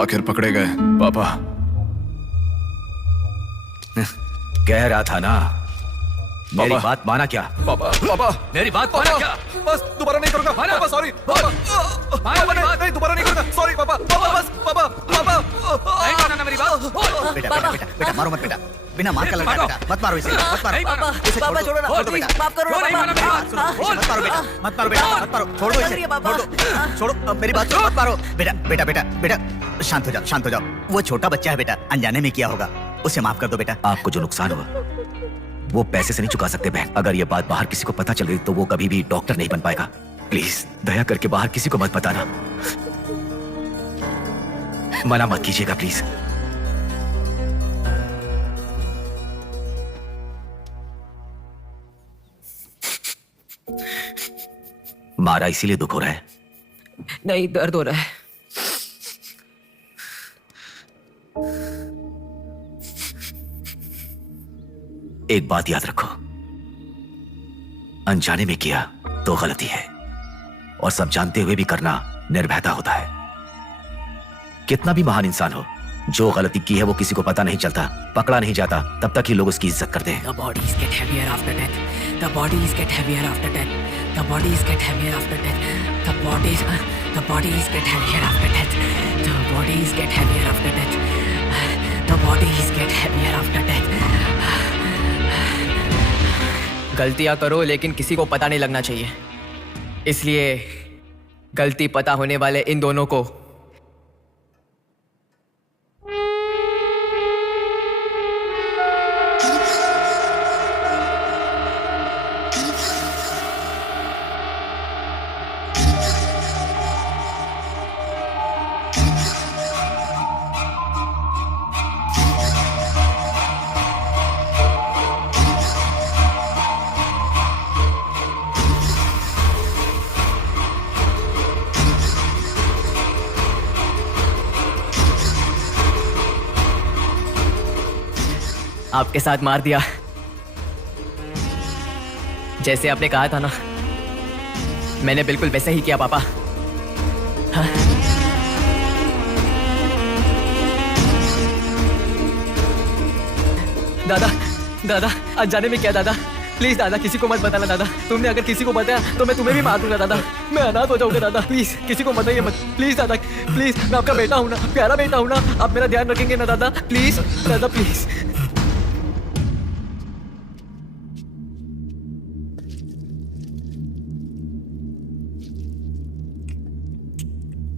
आखिर पकड़े गए पापा। कह रहा था ना, मेरी पापा। बात माना क्या? पापा पापा मेरी बात माना क्या? बस दोबारा नहीं करूंगा पापा, सॉरी पापा, पापा नहीं दोबारा नहीं करूंगा, सॉरी पापा, पापा बस पापा, पापा नहीं माना ना मेरी बात? बेटा बेटा बेटा बेटा मारो मत बेटा, बिना मार का लड़का है बेटा, मत मारो इसे, मत मारो इसे, पापा छोड़ो ना, छोड़ो बेटा, माफ करो ना पापा। मत मारो बेटा, मत मारो बेटा, मत मारो, छोड़ दो इसे, छोड़ दो, छोड़ो, अब मेरी बात सुनो, मत मारो बेटा बेटा बेटा बेटा, शांत हो जाओ, शांत हो जाओ। वो छोटा बच्चा है बेटा, अनजाने में किया होगा, उसे माफ कर दो बेटा। आपको जो नुकसान हुआ वो पैसे से नहीं चुका सकते बहन। अगर ये बात बाहर किसी को पता चल गई तो वो कभी भी डॉक्टर नहीं बन पाएगा। प्लीज दया करके बाहर किसी को मत बताना, मना मत कीजिएगा प्लीज। मारा इसीलिए दुख हो रहा है? नहीं, दर्द हो रहा है। एक बात याद रखो, अनजाने में किया तो गलती है, और सब जानते हुए भी करना निर्भयता होता है। कितना भी महान इंसान हो, जो गलती की है वो किसी को पता नहीं चलता, पकड़ा नहीं जाता, तब तक ही लोग उसकी इज्जत करते हैं। The bodies get heavier after death. The bodies get heavier after death. The bodies get heavier after death. The bodies get heavier after death. The bodies get heavier after death. The bodies get heavier after death. गलतियां करो लेकिन किसी को पता नहीं लगना चाहिए, इसलिए गलती पता होने वाले इन दोनों को आपके साथ मार दिया, जैसे आपने कहा था ना, मैंने बिल्कुल वैसे ही किया पापा। हाँ? दादा दादा अनजाने में क्या दादा, प्लीज दादा किसी को मत बताना दादा, तुमने अगर किसी को बताया तो मैं तुम्हें भी मार दूंगा दादा, मैं अनाथ हो जाऊंगा दादा, प्लीज किसी को बताइए मत, प्लीज दादा प्लीज, मैं आपका बेटा हूँ ना, प्यारा बेटा हूँ ना, आप मेरा ध्यान रखेंगे ना दादा, प्लीज दादा प्लीज।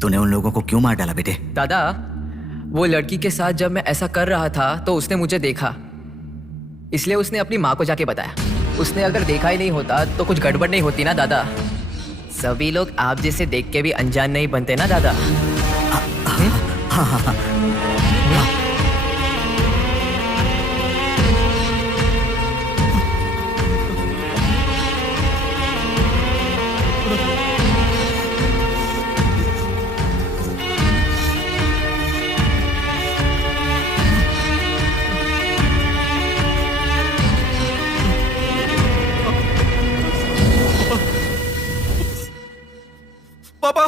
तूने उन लोगों को क्यों मार डाला बेटे? दादा वो लड़की के साथ जब मैं ऐसा कर रहा था तो उसने मुझे देखा, इसलिए उसने अपनी माँ को जाके बताया। उसने अगर देखा ही नहीं होता तो कुछ गड़बड़ नहीं होती ना दादा। सभी लोग आप जैसे देख के भी अनजान नहीं बनते ना दादा। हाँ। पापा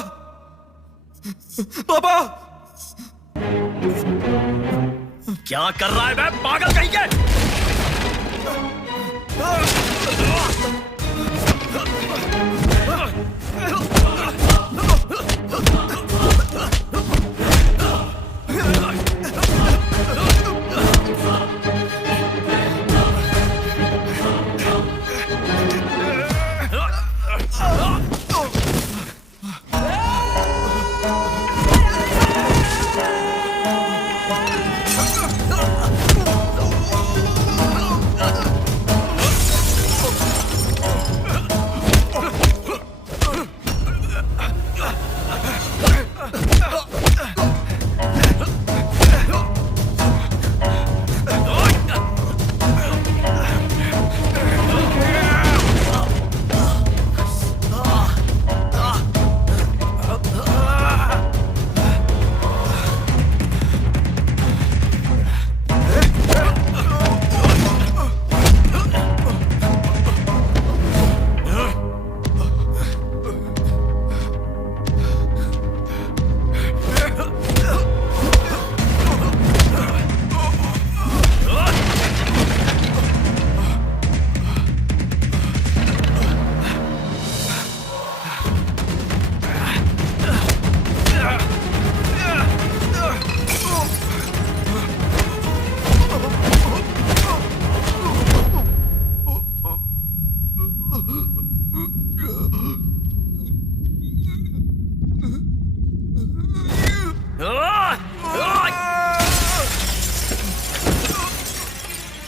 पापा क्या कर रहा है बे पागल कहीं के?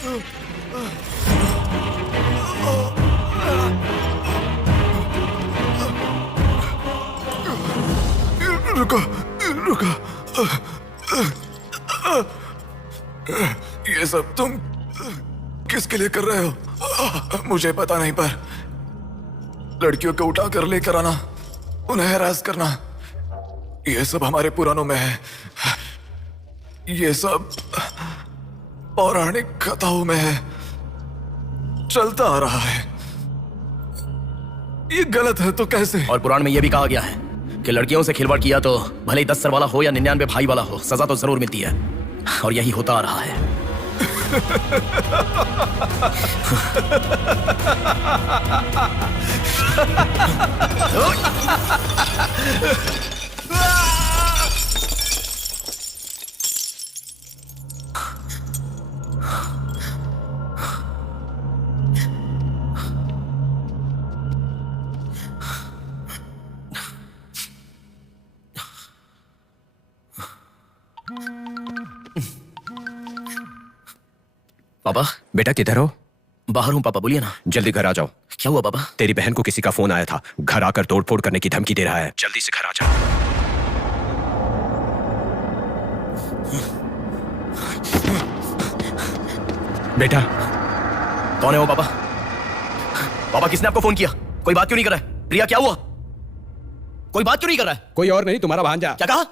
रुको रुको, ये सब तुम किसके लिए कर रहे हो? मुझे पता नहीं, पर लड़कियों को उठा कर लेकर आना, उन्हें हैरास करना, ये सब हमारे पुराणों में है। ये सब पौराणिक कथाओं में है, चलता आ रहा है। ये गलत है तो कैसे? और पुराण में यह भी कहा गया है कि लड़कियों से खिलवाड़ किया तो भले ही 10 सर वाला हो या 99 भाई वाला हो, सजा तो जरूर मिलती है। और यही होता आ रहा है। पापा, बेटा किधर हो? बाहर हूं पापा, बोलिए ना। जल्दी घर आ जाओ। क्या हुआ पापा? तेरी बहन को किसी का फोन आया था, घर आकर तोड़फोड़ करने की धमकी दे रहा है। जल्दी से घर आ जा। बेटा। कौन है वो पापा? पापा, किसने आपको फोन किया? कोई बात क्यों नहीं कर रहा है? प्रिया, क्या हुआ? कोई बात क्यों नहीं कर रहा है? कोई और नहीं, तुम्हारा भांजा। क्या कहा?